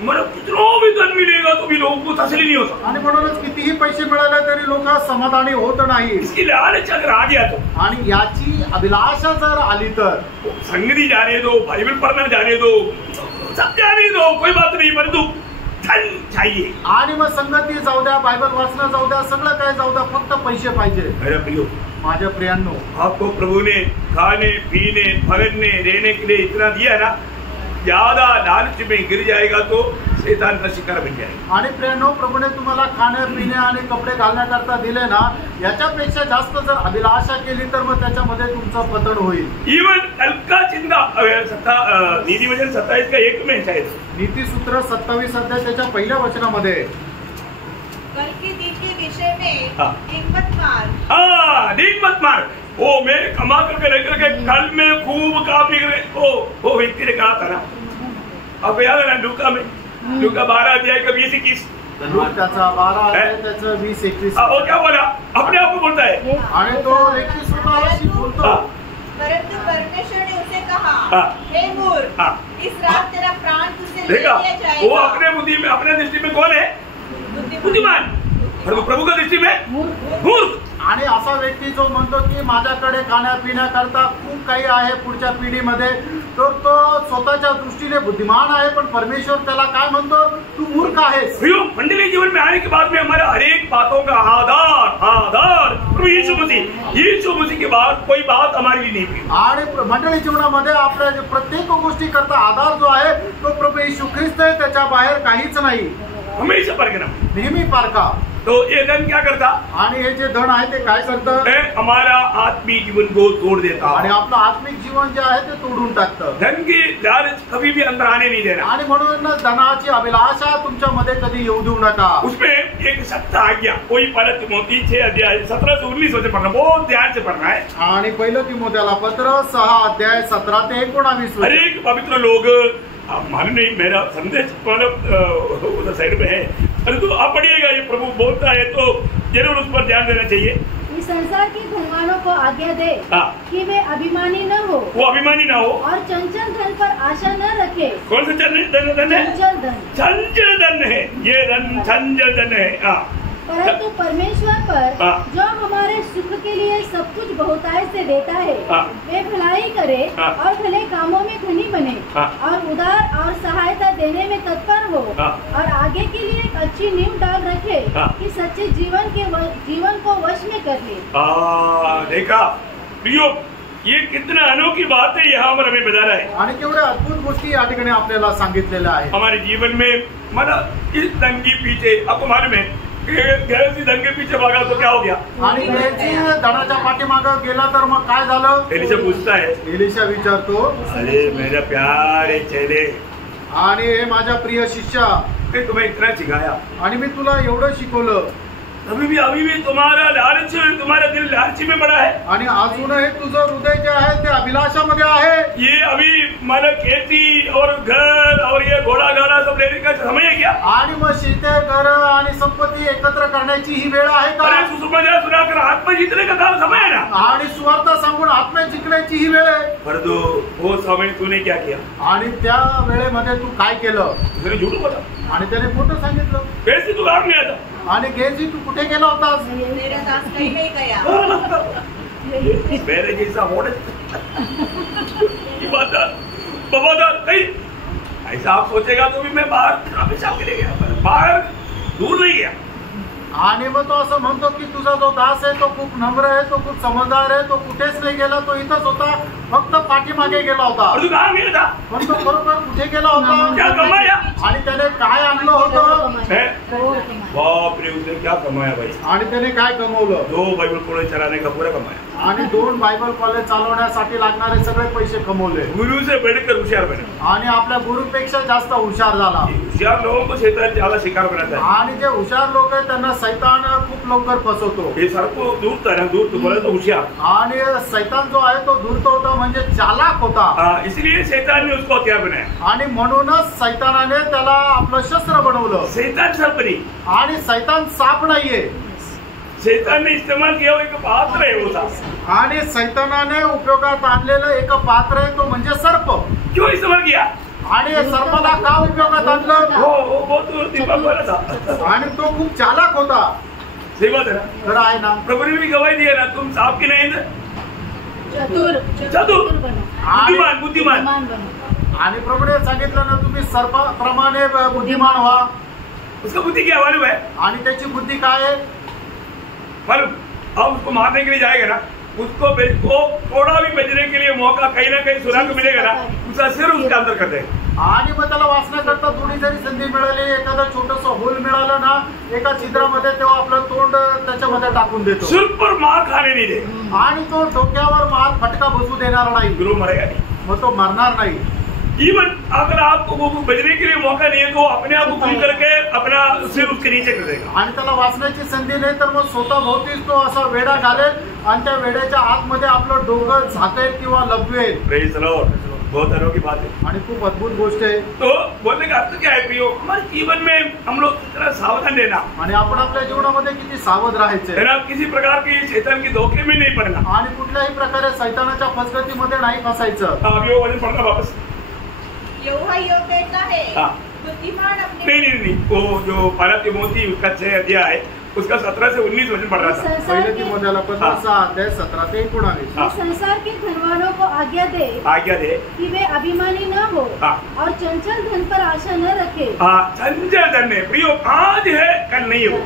मतलब कितना भी धन मिलेगा तो भी लोगों को तसल्ली नहीं होता। आणि म्हणूनच कितीही पैसे मिळाले तरी लोक समाधानी होत नाही। इसकी लालच अगर आ गया तो, आणि याची अभिलाषा जर आली तर संगति जाने दो, बाइबल पढ़ना जाने दो, सब जाने दो, कोई बात नहीं, परंतु धन चाहिए। आणि मग संगती जाऊ द्या, बायबल वाचणं जाऊ द्या, सगळं काय जाऊ द्या, फक्त पैसे पाहिजे। मेरा प्रियो, माझ्या प्रियांनो, आपको प्रभु ने खाने पीने पहनने रहने के लिए इतना दिया ना, ज्यादा लालच में गिर जाएगा तो शैतान का शिकार बन जाएगा। आणि प्रियांनो, प्रभूने तुम्हाला खाणे पिणे आणि कपडे घालण्याकरता दिले ना, याच्यापेक्षा जास्त जर अभिलाषा केली तर मग त्याच्यामध्ये तुमचं पतन होईल। इवन कल का चिंता नीति वचन 27 का 1 में शायद नीतिसूत्र 27 अध्याय त्याच्या पहिल्या वचनामध्ये कल के दिन के विषय में हाँ। दिन मत मार। हाँ, दिन मत मार। वो मैं कमा करके लेकर के कल में खूब काफी वो व्यक्ति ने कहा था ना, अब याद है ना, लूका 12 अध्याय का 20-21 त्याचा 12 अध्याय त्याचं 20-21 वो क्या बोला, अपने आप को बोलता है। आणि तो व्यक्ती सुद्धा अशी बोलतो। हाँ। परंतु परमेश्वर ने उसे कहा, हाँ। हे मूर्ख, हाँ। इस रात तेरा प्राण तुझसे ले देखा, लिया जाएगा। वो अपने बुद्धि में, अपने दृष्टि में कौन है? बुद्धिमान। परंतु प्रभु का दृष्टि में मूर्ख। आणि असा व्यक्ती जो म्हणतो की माझ्याकडे खाण्यापिण्याकरता खूप काही आहे पुढच्या पिढीमध्ये, तर तो स्वतःच्या दृष्टीने बुद्धिमान आहे, पण परमेश्वर त्याला काय म्हणतो, तू मूर्ख आहेस। मंडली जीवन में आने के बाद में हमारा हर एक बातों का आधार प्रभु यीशु मसीह के बाद कोई बात हमारे लिए नहीं हुई। आणि मंडळी जीवनामध्ये आपल्या प्रत्येक गोष्टी करता आधार जो आहे तो प्रभू येशू ख्रिस्त आहे, त्याच्या बाहेर काहीच नाही। हमेशा परखना, नेहमी पारखा। तो ये धन क्या करता? आणि हे जे धन आहे ते काय करतं? हमारा आत्मिक जीवन को तोड़ देता आणि आपलं आत्मिक जीवन जे आहे ते तोडून टाकतं। धन की लालच कभी भी अंदर आने नहीं देना। आणि म्हणून धनाची अभिलाषा तुमच्यामध्ये कधी येऊ देऊ नका। उसमें एक सत्य आज्ञा, कोई पहला तिमोथी 6 अध्याय 17 से 19 वचन पढ़ना, बहुत ध्यान से पढ़ना है। आणि पहिलं तिमोथेला पत्र 6 अध्याय 17 ते 19 हर एक पवित्र लोग, मालूम नहीं मेरा संदेश उधर साइड में है, परंतु आप पढ़िएगा, ये प्रभु बोलता है तो जरूर उस पर ध्यान देना चाहिए। इस संसार के धनवानों को आज्ञा दे कि वे अभिमानी न हो, वो अभिमानी ना हो, और चंचल धन पर आशा न रखे। कौन सा धन है? चंचल धन है, ये धन चंचल धन है। परंतु परमेश्वर पर जो हमारे सुख के लिए सब कुछ बहुतायत से देता है, वे भलाई करे और भले कामों में धनी बने और उदार और सहायता देने में तत्पर हो, और आगे के लिए एक अच्छी नींव डाल रखे कि सच्चे जीवन को वश में कर ले। देखा प्रियो, ये कितना अनोखी बात है यहाँ पर हमें बता रहा है। आणि केवढ्या अद्भुत गोष्टी या ठिकाणी आपल्याला सांगितलेल्या आहे। हमारे जीवन में मतलब इस धन के पीछे, आपको मालूम है गेहजी धन के पीछे भागा तो क्या हो गया? आणि गेहजी धनाच्या पाठीमागं गेला तर मग काय झालं? एलिशा पूछता है, एलिशा विचारतो, अरे मेरा प्यारे चेले, आणि हे माझ्या प्रिय शिष्या, मैं तुम्हें इतना सिखाया आणि मी तुला एवढं शिकवलं, अभी भी तुम्हारा लालच, तुम्हारा दिल लालची में बड़ा है, आणि अजूनही तुझं हृदय जे आहे ते अभिलाषामध्ये आहे। ये अभी मतलब खेती और घर और ये घोड़ा गाड़ा सब लेने का समय है क्या? आणि मग शेते, घर आणि संपत्ती एकत्र करण्याची ही वेळ आहे का? अरे सुसमाचार सुनाकर आत्मा जीतने का समय है ना, आणि सुवार्ता सांगून आत्मा जिंकण्याची ही वेळ आहे। परंतु वो समय तूने क्या किया? आणि त्या वेळेमध्ये तू काय केलं? तुझे झूठ बोला आणि त्याने खोटं सांगितलं। पैसे तू काम नहीं आता, आणि गेजी तू कुठे गेला होतास? मेरा दास कहीं नहीं गया। मेरे जैसा होने ईमानदार वफादार कहीं ऐसा आप सोचेगा तो भी मैं बाहर हमेशा के लिए गया। बाहर दूर नहीं गया। आणि मग तो असं म्हणतो की तुझा जो दास आहे तो खूप नम्र आहे, तो खूप समजदार आहे, तो कुठेच नाही गेला, तो इथंच होता, फक्त पाठीमागे गेला होता. और तू कहाँ गया था? पण तो खरोखर कुठे गेला होता? क्या कमाया? आणि त्याने काय आणलं होतं? बाप रे, उसने क्या कमाया भाई? आणि त्याने काय कमवलं? 2 बाइबल कॉलेज चलाने का पूरा कमाया आणि 2 बायबल कॉलेज चालवण्यासाठी लागणारे सगळे पैसे कमवले. गुरु से बढ़कर होशियार बने। आणि आपल्या गुरुपेक्षा जास्त हुशार झाला. होशियार लोगों को शैतान ज्यादा शिकार बनाता है। आणि जे हुशार लोक आहेत त्यांना सैतान खूप लवकर फसवतो. ये सबको दूर था, दूर तो बोला तो होशियार। आणि सैतान जो आहे तो धूर्त होता, म्हणजे चालाक होता. इसलिए शैतान ने उसको हथियार बनाया। आणि म्हणूनच सैतानाने त्याला आपलं शस्त्र बनवलं. शैतान सर्प नहीं, आणि सैतान साप नाहीये. शैतान ने इस्तेमाल किया हुआ एक पात्र है वो था। आणि सैतानाने उपयोगात आणलेलं एक पात्र आहे तो म्हणजे सर्प. क्यों इस्तेमाल किया? आणि सर्पाला का उपयोगात आणलं? वो बहुत दिमाग वाला था आणि तो खूप चालाक होता. सही बात है ना? खरं आहे ना? प्रभु ने भी गवाही दी है ना, तुम सांप की नहीं चतुर बनो, बुद्धिमान। आणि प्रभूने सांगितलं ना तुम्ही सर्पाप्रमाणे बुद्धिमान व्हा. उसका बुद्धि क्या मालूम है? आणि त्याची बुद्धी काय आहे मालूम? अब उसको मारने के लिए जाएगा ना, उसको थोड़ा भी बचने के लिए मौका कहीं ना कहीं सुना को मिलेगा ना, उसका सिर उसके अंदर कर देगा. आणि मग त्याला वाचण्याकरता थोडी जरी संधी मिळाली, एखादं छोटस होल मिळालं ना एका छिद्रामध्ये, तेव्हा आपलं तोंड त्याच्यामध्ये टाकून देतो. सिर पर मार खाने नहीं दे. आणि तो डोक्यावर मार फटका बसू देणार नाही. गुरु मरेगा नहीं. मग तो मरणार नाही. इवन अगर आपको वो बचने के लिए मौका नहीं है तो अपने आप को खुल करके अपना सिर उसके नीचे कर देगा. आणि त्याला वाचण्याची संधी नाही तर मग स्वतः भोवतीच तो असा वेढा घालेल आणि त्या वेड्याच्या आतमध्ये आपलं डोकं झाकेल किंवा लपवेल. Praise the Lord. बहुत अनोखी बात है आणि खूप अद्भुत गोष्ट आहे. तो बोलने का अर्थ क्या है प्रियो? हमारे जीवन में हम लोग इतना सावधान रहना, आणि आपण आपल्या जीवनामध्ये किती सावध राहायचे है ना, किसी प्रकार की शैतान की धोखे में नहीं पड़ना. आणि कुठल्याही प्रकारे सैतानाच्या फसगतीमध्ये नाही फसायचं. अभी वो वचन पढ़ना वापस. यहोवा योग कहता है, हाँ। बुद्धिमान अपने नहीं, वो जो पहला तिमोथी उसका 6 अध्याय उसका 17 से 19 वचन पढ़ रहा था. पहिले तिमोथेला 15:17 ते 19. कि संसार के धनवानों को आज्ञा दे कि वे अभिमानी न हो और चंचल धन पर आशा न रखे. चंचल धन में प्रियो आज है कल नहीं हो.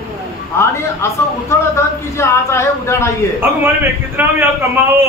आणि असं उथळ धन की जे आज आहे उद्या नाहीये. अब मालूम है कितना भी आप कमाओ,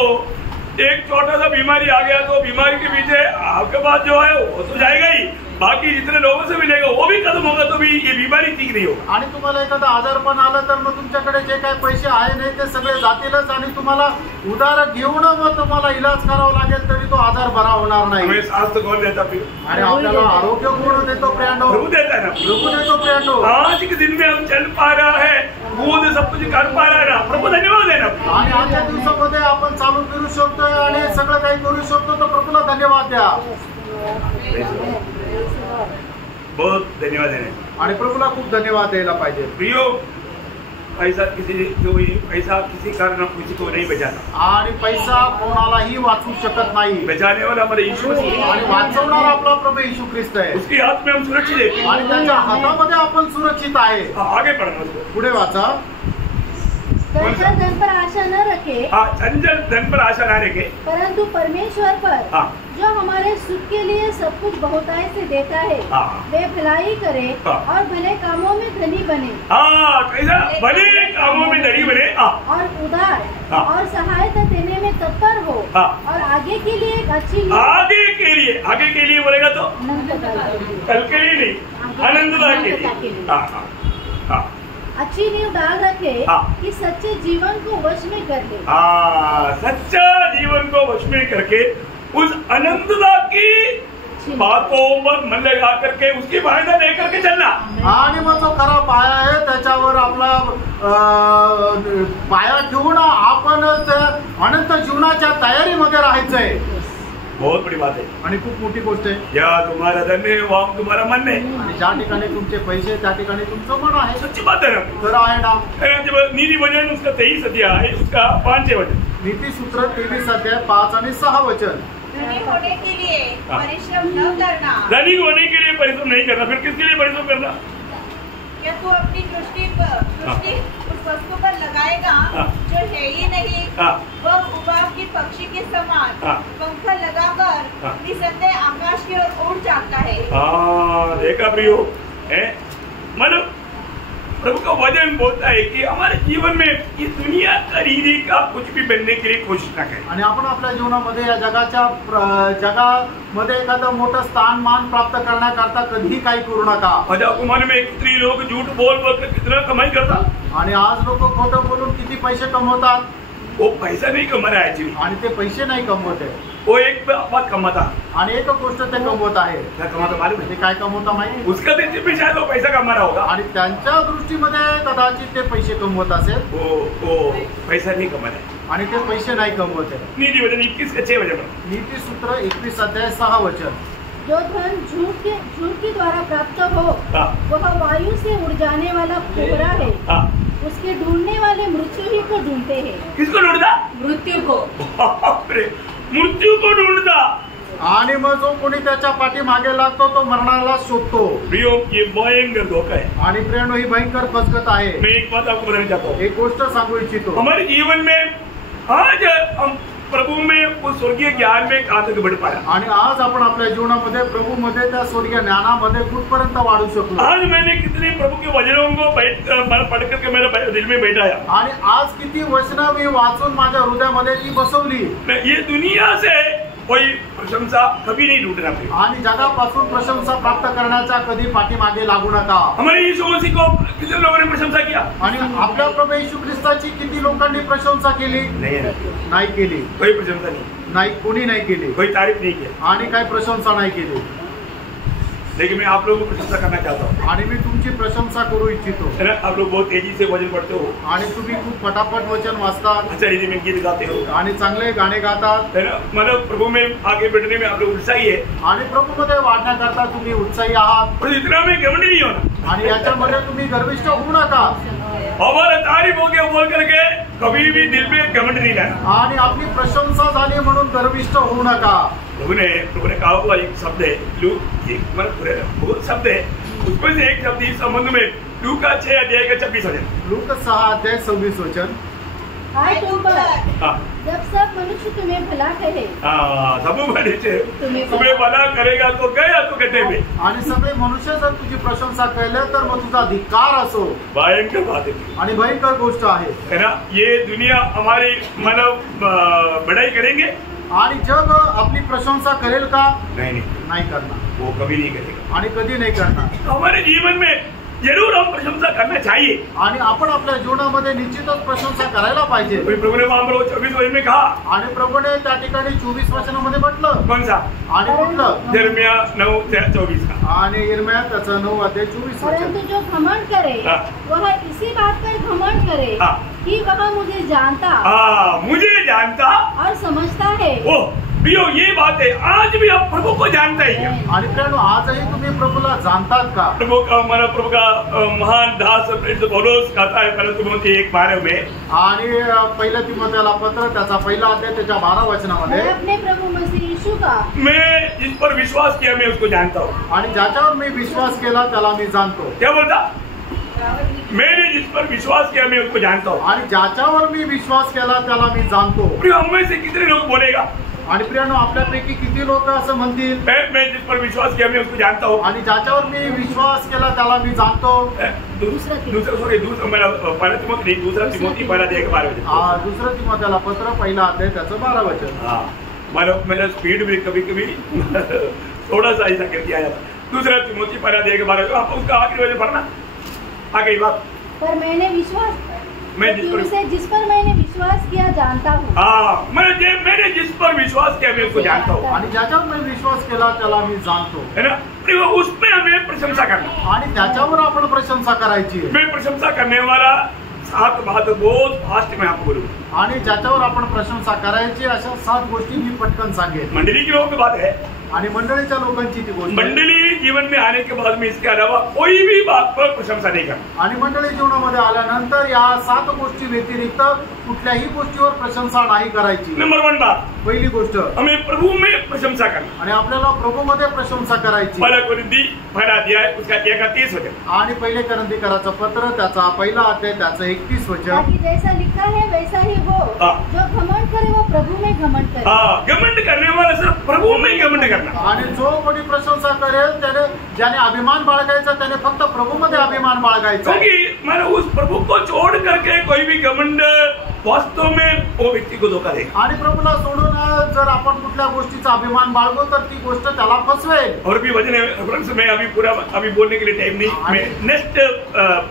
एक छोटा सा बीमारी आ गया तो बीमारी के पीछे आपके पास जो है वो तो जाएगा ही, बाकी जितने लोगों से मिलेगा वो भी खत्म होगा, तो भी ये बीमारी ठीक नहीं होगा. आणि तुम्हाला एखादा आजारपण आलं तर मग तुमच्याकडे जे काही पैसे आहे नाही ते सगळे जातीलच आणि तुम्हाला उधार घेऊन मग तुम्हाला इलाज करावा लागेल तरी तो आजार बरा होणार नाही. हमें स्वास्थ्य कौन देता फिर? आणि आपल्याला आरोग्य कोण देतो? प्रियांनो, प्रभु देता है ना. प्रभु देतो. प्रियांनो, आज के दिन में हम चल पा रहा है, खुद सब कुछ कर पा रहा है ना, प्रभु धन्यवाद है ना. आणि आजच्या दिवसामध्ये आपण चालू फिरू शकतोय आणि सगळं काही करू शकतो, तर प्रभूला धन्यवाद द्या. बहुत धन्यवाद है. आणि प्रभूला खूप धन्यवाद द्यायला पाहिजे. प्रियो, पैसा किसी कारण किसी को नहीं बचाता. आणि पैसा कोणालाही वाचवू शकत नाही. बचाने वाला हमारे यीशु मसीह, आणि वाचवणारा आपला प्रभू येशू ख्रिस्त आहे. उसके हाथ में हम सुरक्षित है. आणि त्याच्या हातामध्ये आपण सुरक्षित आहे. आगे पढ़ना उसको. पुढे वाचा. चंचल धन पर आशा न रखे, चंचल धन पर आशा न रखे, परंतु परमेश्वर पर जो हमारे सुख के लिए सब कुछ बहुतायत से देता है वे भलाई करे और भले कामों में धनी बने. कैसा भले कामों में धनी बने और उदार और सहायता देने में तत्पर हो और आगे के लिए एक अच्छी आगे के लिए बोलेगा तो कल के लिए नहीं, आनंददायक के लिए अच्छी नींव डाल रखे कि सच्चे जीवन को वश में कर ले. सच्चा जीवन को वश में करके उस आनंददा की बातों पर मन लगा करके उसकी फायदा लेकर के चलना. आणि मग जो खरा पाया आहे त्याच्यावर आपला पाया ठेवून आपण अनंत जीवनाच्या तयारीमध्ये राहायचंय. बहुत बड़ी बात है आणि खूप मोठी गोष्ट आहे. या तुम्हारा धन है वहाँ तुम्हारा मन है. आणि ज्या ठिकाणी तुमचे पैसे त्या ठिकाणी तुमचं मन आहे. सच्ची बात है ना. खरं आहे ना. जब नीति वचन उसका 23 अध्याय उसका 5 वचन, नीति सूत्र 23 अध्याय 5 आणि 6 वचन. धनी होने के लिए परिश्रम न करना. धनी होने के लिए परिश्रम नहीं करना. फिर किसके लिए परिश्रम करना? क्या तू अपनी दृष्टि उस वस्तु पर लगाएगा जो है ही नहीं, वह उबाब की पक्षी के समान पंखा लगाकर निसंदेह आकाश की ओर उड़ जाता है. देखा प्रियो, प्रभु का वचन बोलता है कि हमारे जीवन में इस दुनिया का रीति का कुछ भी बनने के लिए कोशिश न करें। आणि आपण आपल्या जीवनामध्ये या जगामध्ये एखादं मोठं स्थान मान प्राप्त करण्याकरता कधीही काही करू नका। आज आपको मालूम है कितने लोग झूठ बोल कर कितना कमाई करता, आणि आज लोक खोटं बोलून किती पैसे कमवतात। वो पैसा नहीं कमा रहा है एक्चुअली, आणि ते पैसे नाही कमवत आहे, वो एक बात कमाता। आणि एक गोष्ट ते कमवत आहे। क्या कमाता मालूम है? ते काय कमवता माहिती? उसका दृष्टि में शायद वो पैसा कमा रहा होगा, आणि त्यांच्या दृष्टीमध्ये कदाचित ते पैसे कमवत असेल, वो पैसा नहीं कमा रहा है। आणि ते पैसे नाही कमवत आहे। नीति वचन 21:6 वचन, नीति सूत्र 21 अध्याय 6 वचन, जो धन झूठ के द्वारा प्राप्त हो वह वायु से उड़ जाने वाला खोबरा है, उसके ढूंढने वाले मृत्यु ही को ढूंढते हैं। किसको ढूंढता? मृत्यू को। मृत्यू को ढूंढता। आणि मग जो कोणी त्याच्या पाठीमागे लागतो तो मरणाला शोधतो। प्रियो, ये भयंकर धोखा है। आणि प्रेरणो ही भयंकर फसगत आहे। मैं एक बात आपको बताना चाहता हूँ, एक गोष्ट सांगू इच्छितो। हमारे जीवन में आज हम प्रभु में उस स्वर्गीय ज्ञान में कहाँ तक बढ़ पाया। आणि आज आपण आपल्या जीवनामध्ये प्रभू मध्ये त्या स्वर्गीय ज्ञानामध्ये कुठपर्यंत वाढू शकलो। आज मैंने कितने प्रभु के वचनों को पढ़ करके मेरे दिल में बैठाया, आणि आज किती वचनं मी वाचून माझ्या हृदयामध्ये ती बसवली। ये दुनिया से कोई प्रशंसा कभी नहीं ढूंढना चाहिए। आणि जगापासून प्रशंसा प्राप्त करण्याचा कधी पाठीमागे लागू नका। हमारे यीशु मसीह को कितने लोगों ने प्रशंसा किया? आणि आपल्या प्रभू येशू ख्रिस्ताची किती लोकांनी प्रशंसा केली? नाही केली। कोई प्रशंसा नाही, कोणी नाही केली। कोई तारीफ नहीं किया, आणि काही प्रशंसा नाही केली। लेकिन मैं आप लोगों को प्रशंसा करना चाहता हूँ। आणि मी तुमची प्रशंसा करू इच्छितो। आप लोग बहुत तेजी से वचन पढ़ते हो, आणि तुम्ही खूप पटापट वचन वाचतात, अच्छा रीति में गीत गाते हो, आणि चांगले गाणे गातात, मतलब प्रभु में आगे बढ़ने में आप लोग उत्साही है, आणि प्रभू मध्ये वाढण्याकरता तुम्ही उत्साही आहात। और इतना में घमंड नहीं होना, आणि याच्यामध्ये तुम्ही गर्विष्ठ होऊ नका, और तारीफ हो गया बोल करके कभी भी दिल में घमंड नहीं लाना। आणि आपली प्रशंसा झाली म्हणून गर्विष्ठ होऊ नका। प्रभु ने कहा हुआ एक शब्द है, बहुत शब्द है, उसमें से एक शब्द इस संबंध में लूका 6 अध्याय का 26 वचन, लूका 6 अध्याय 26 वचन, हाय तुम पर जब सब मनुष्य तुम्हें भला कहे, सब मनुष्य तुम्हें भला करेगा तो गया तो कहते में, आणि सगळे मनुष्य जर तुझी प्रशंसा केले तर मग तुझा धिक्कार असो। भयंकर बात है, आणि भयंकर गोष्ट आहे ना। ये दुनिया हमारी मानव बढ़ाई करेंगे, आणि जग आपली प्रशंसा करेल का? नहीं करणार, वो कभी नहीं करेगा, आणि कधी नाही करणार। हमारे जीवन में जरूर हम प्रशंसा करना चाहिए, आणि आपण आपल्या जीवनामध्ये निश्चितच प्रशंसा करायला पाहिजे। प्रभु ने वहां पर 24 वचन में कहा, आणि प्रभूने त्या ठिकाणी 24 वचनामध्ये म्हटलं, कौन सा? आणि कुठलं? यिर्मया 9:24 का, आणि यिर्मया त्याचं 9 अध्याय 24 वचन, परंतु जो घमंड करे वह इसी बात पर घमंड करे कि वह मुझे जानता और समझता है। प्रियो, ये बात है, आज भी आप प्रभु को जानते हैं। आणि प्रियो, आजही तुम्ही प्रभूला जाणतात का? प्रभु का महान दास पौलुस कहता है पहले तिमोथी 1:12 में, आणि पहिल्या तिमोथेला पत्र त्याचा पहिला अध्याय त्याच्या 12 वचनामध्ये, मैं अपने प्रभु मसीह यीशु का, मैं जिस पर विश्वास किया मैं उसको जानता हूँ, आणि ज्याच्यावर मी विश्वास केला त्याला मी जाणतो। क्या बोलता? मैंने जिस पर विश्वास किया मैं उसको जानता हूँ, आणि ज्याच्यावर मी विश्वास केला त्याला मी जाणतो। प्रियो, हम में से कितने लोग बोलेगा? आणि प्रियानो, आपल्यापैकी किती लोक असं म्हणतील, मैं जिस पर विश्वास किया मैं उसको जानता हूँ, आणि ज्याच्यावर मी विश्वास केला त्याला मी जाणतो। दूसरा तिमोथी 12:12 दुसरा तिमोथेला पत्र पहिला अध्याय त्याचं 12 वचन। मेरा स्पीड में कभी कभी थोड़ा सा ऐसा कर दिया जाता। दूसरा तिमोथी 12:12 आप उसका आखिरी वचन पढ़ना, आगे बात, पर मैंने विश्वास जिस पर मैंने विश्वास किया जानता हूँ। मैंने जिस पर विश्वास किया मैं उसको जानता हूँ, आणि ज्याच्यावर मी विश्वास केला त्याला मी जाणतो, है ना। उसमें हमें प्रशंसा करना, आणि त्याच्यावर आपण प्रशंसा करायची। मैं प्रशंसा करने वाला 7 बात बहुत फास्ट में आपको बोलूँ, आणि ज्याच्यावर आपण प्रशंसा करायची अशा 7 गोष्टी मी पटकन सांगेन। मंडली की लोगों की बात है, आणि मंडळीच्या लोकांची ती गोष्ट, मंडली जीवन में आने के बाद में इसके अलावा कोई भी बात पर प्रशंसा नहीं करना। आणि मंडळी जीवनामध्ये आल्यानंतर या 7 गोष्टी व्यतिरिक्त कुठल्याही गोष्टीवर प्रशंसा नाही करायची। नंबर 1 बात, पहिली गोष्ट, हमें प्रभु में प्रशंसा करना, आणि आपल्याला प्रभू मध्ये प्रशंसा करायची। पहिला कोरिंथी 1 अध्याय उसका 31 वचन, आणि पहिले कोरिंथीकराचं पत्र त्याचा पहिला अध्याय त्याचं 31 वचन, जैसा लिखा है वैसा ही हो, जो घमंड करे वो प्रभु में घमंड करे। घमंड करने वाला सिर्फ प्रभु में घमंड करना। आणि जो कोणी प्रशंसा करेल त्याने ज्याने अभिमान बाळगायचा त्याने फक्त प्रभु मध्ये अभिमान बाळगायचा। क्योंकि मैंने उस प्रभु को छोड़ करके कोई भी घमंड वास्तव में वो व्यक्ति को धोखा देगा। आणि प्रभूला सोडून जर आपण कुठल्या गोष्टीचा अभिमान बाळगू तर ती गोष्ट त्याला फसवेल। और भी वचन रेफरेंस में अभी बोलने के लिए टाइम नहीं, मैं नेक्स्ट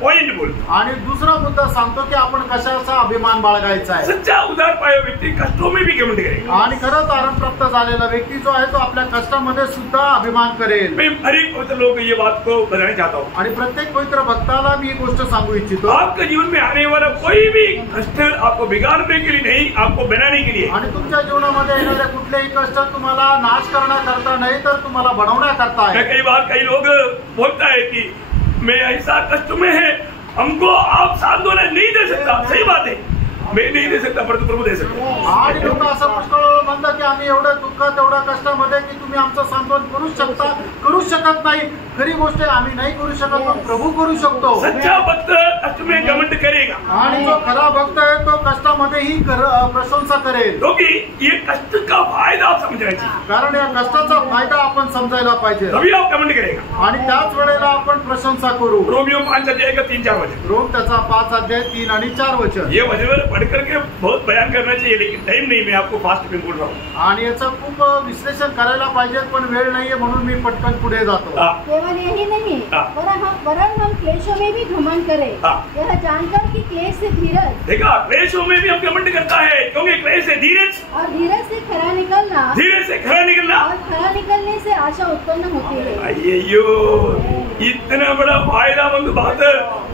पॉइंट बोल। आणि दुसरा मुद्दा सांगतो की आपण कशाचा अभिमान बाळगायचा आहे। सच्चा उदार पाया व्यक्ति कष्टों में भी घमंड करेगा। आणि खरंच तारण प्राप्त झालेला व्यक्ती जो आहे तो आपल्या कष्टामध्ये सुद्धा अभिमान करेल। मैं हर एक पवित्र लोग ये बात को बताना चाहता हूँ। आणि प्रत्येक पवित्र भक्ताला मी ही गोष्ट सांगू इच्छितो, आपके जीवन में आने वाला कोई भी कष्ट आपको बिगाड़ने के लिए नहीं, आपको बनाने के लिए। आणि तुमच्या जीवनामध्ये येणारे कुठलेही कष्ट तुम्हाला नाश करण्याकरता नाही तर तुम्हाला बनवण्याकरता आहे। कई बार कई लोग बोलता है कि मैं ऐसा कष्ट में है, हमको आप सांत्वना नहीं दे सकता। सही बात है, मैं नहीं दे सकता परंतु प्रभु दे सकता। आणि लोक असं पुष्कळ म्हणतात की आम्ही एवढ्या दुःखात एवढ्या कष्टामध्ये की तुम्ही आमचं सांत्वन करू शकत नाही। खरी गोष्ट आहे, आम्ही नाही करू शकत पण प्रभू करू शकतो। सच्चा भक्त कष्ट में घमंड करेगा आणि जो खरा भक्त आहे तो कष्टामध्येही प्रशंसा करेल। क्योंकि ये कष्ट का फायदा आप समझना चाहिए, कारण या कष्टाचा फायदा आपण समजायला पाहिजे तभी आप घमंड करेगा। आणि त्याच वेळेला आपण प्रशंसा करू। रोमियो 5 अध्याय का 3-4 वचन, रोम त्याचा 5 अध्याय 3 आणि 4 वचन। ये वचन पढ़ करके बहुत बयान करना चाहिए, लेकिन टाइम नहीं, मैं आपको फास्ट में बोल रहा हूँ। आणि याचं खूप विश्लेषण करायला पाहिजे पण वेळ नाहीये म्हणून मी पटकन पुढे जातो। केवल यही नहीं, वरन हम क्लेशों में भी घमंड करें, यह जानकर कि क्लेश से धीरज। देखा, क्लेशों में भी हम घमंड करता है, क्योंकि क्लेश से धीरज, और धीरज से खरा निकलना, धीरज से खरा निकलना, और खरा निकलने से आशा उत्पन्न होती है। अय्यो, इतना बड़ा फायदामंद बात,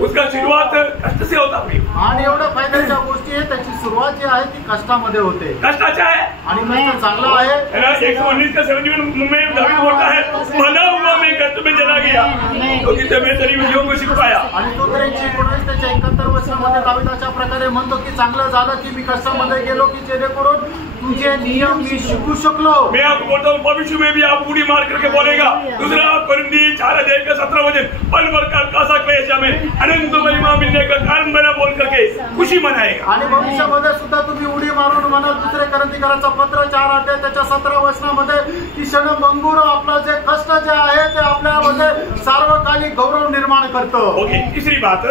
उसका शुरुआत कष्ट से होता है। आणि एवढ्या फायद्याच्या गोष्टी आहे त्याची सुरुवात जी आहे ती कष्टामध्ये होते। कष्ट अच्छा है आणि कष्ट चांगला आहे। 119 का 71 में दाऊद बोलता है, भला हुआ मैं कष्ट में चला गया क्योंकि तूने तेरी विधियों को सिखाया। आणि तो 19 त्याच्या 71 वचनामध्ये दावीद अशा प्रकारे म्हणतो की चांगलं झालं की मी कष्टामध्ये गेलो की जेणेकरून तुझे नियम मी शिकू शकलो। मैं आपको बोलता हूँ भविष्य में भी आप उड़ी मार करके बोलेगा। दूसरा कोरिन्थी 4 अध्याय का 17 वचन, पल भर का कासा क्लेश में अनंत महिमा मिलने का कारण बना बोल करके खुशी मनाएगा। आणि भविष्यामध्ये सुद्धा तुम्ही उडी मारून म्हणा। दुसरे कोरिन्थीकरांचा पत्र 4 अध्याय त्याच्या 17 वचनामध्ये की क्षणभंगुर आपला जे कष्ट जे आहे ते आपल्यामध्ये सार्वकालिक गौरव निर्माण करतो। ओके, तीसरी बात,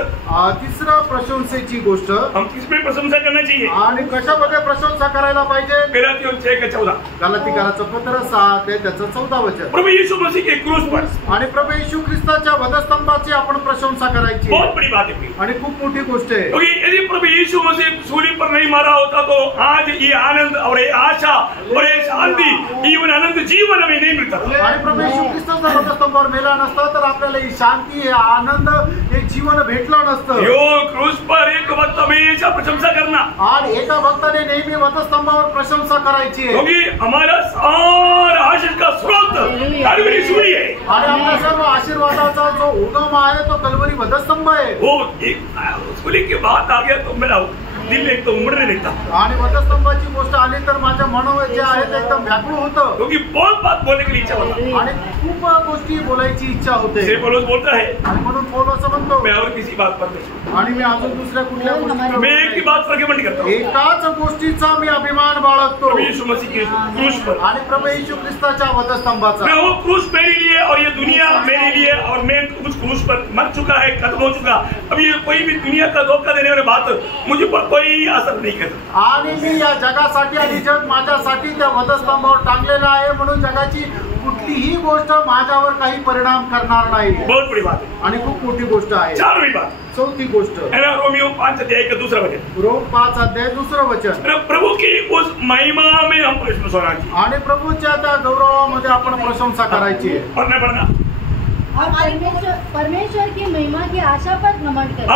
तिसरं प्रशंसेची गोष्ट, हम किसमें प्रशंसा करना चाहिए आणि कशामध्ये प्रशंसा करायला पाहिजे। गलातियों 6:14, गलातीकरांचं पत्र 6 ते त्याचं 14 वचन। प्रभु यीशु मसीह के क्रूस पर, आणि प्रभू येशू ख्रिस्ताच्या वधस्तंभाची आपण प्रशंसा करायची। बहुत बड़ी बात है आणि खूप मोठी गोष्ट आहे। क्योंकि यदि प्रभु यीशु मसीह सूली पर नहीं मारा होता तो आज ये आनंद और ये आशा और ये शांति, जीवन अनंत जीवन हमें नहीं मिलता। आणि प्रभू येशू ख्रिस्ताचा वधस्तंभावर मेला नसता तर आपल्याला ही शांती, हे आनंद, हे जीवन भेटलं नसतं। यो क्रूस पर एक वक्त हमेशा प्रशंसा करना, आणि एका भक्ताने नेहमी वधस्तंभावर प्रशंसा करायची आहे। क्योंकि हमारा सारा आशीष का स्रोत कलवरी सूली है। आणि आपल्या सर्व आशीर्वादाचा जो उगम आहे तो कलवरी वधस्तंभ आहे। वो एक सूली की बात आ गया तो मेरा दिल एक तो उमड़ने लगता। आणि वधस्तंभाची गोष्ट आली तर माझ्या मनावर जे आहे ते एकदम व्याकुळ होतं। क्योंकि बहुत बात बोलने की इच्छा होता आणि खूप गोष्टी बोलायची इच्छा होते। है। पौलुस बोलता है, आणि म्हणून पौलुस असं म्हणतो मैं और किसी बात पर नहीं, आणि मी अजून दुसऱ्या कुठल्या गोष्टी मैं एक ही बात पर घमंड करता हूँ, एकाच गोष्टीचा मी अभिमान बाळगतो। प्रभु यीशु मसीह के क्रूस पर। आणि प्रभू येशू ख्रिस्ताच्या वधस्तंभाचा। मैं वो क्रूस मेरे लिए और ये दुनिया मेरे लिए, और मैं उस क्रूस पर मर चुका है, खत्म हो चुका। अब ये कोई भी दुनिया का धोखा देने वाली बात मुझे पर कोई असर नहीं करता। आणि मी या जगासाठी आणि जग माझ्यासाठी त्या वधस्तंभावर टांगलेला आहे म्हणून जगाची कुठलीही गोष्ट माझ्यावर काही परिणाम करणार नाही। बहुत बड़ी बात है। आणि खूप मोठी गोष्ट आहे। 4वीं बात, चौथी गोष्ट, रोमियो 5 अध्याय का 2 वचन, रोम 5 अध्याय 2 वचन। प्रभु की उस महिमा में हम प्रशंसा करायची, आणि प्रभूच्या त्या गौरवामध्ये आपण प्रशंसा करायची। पढ़ना और परमेश्वर की महिमा की आशा पर घमंड करें।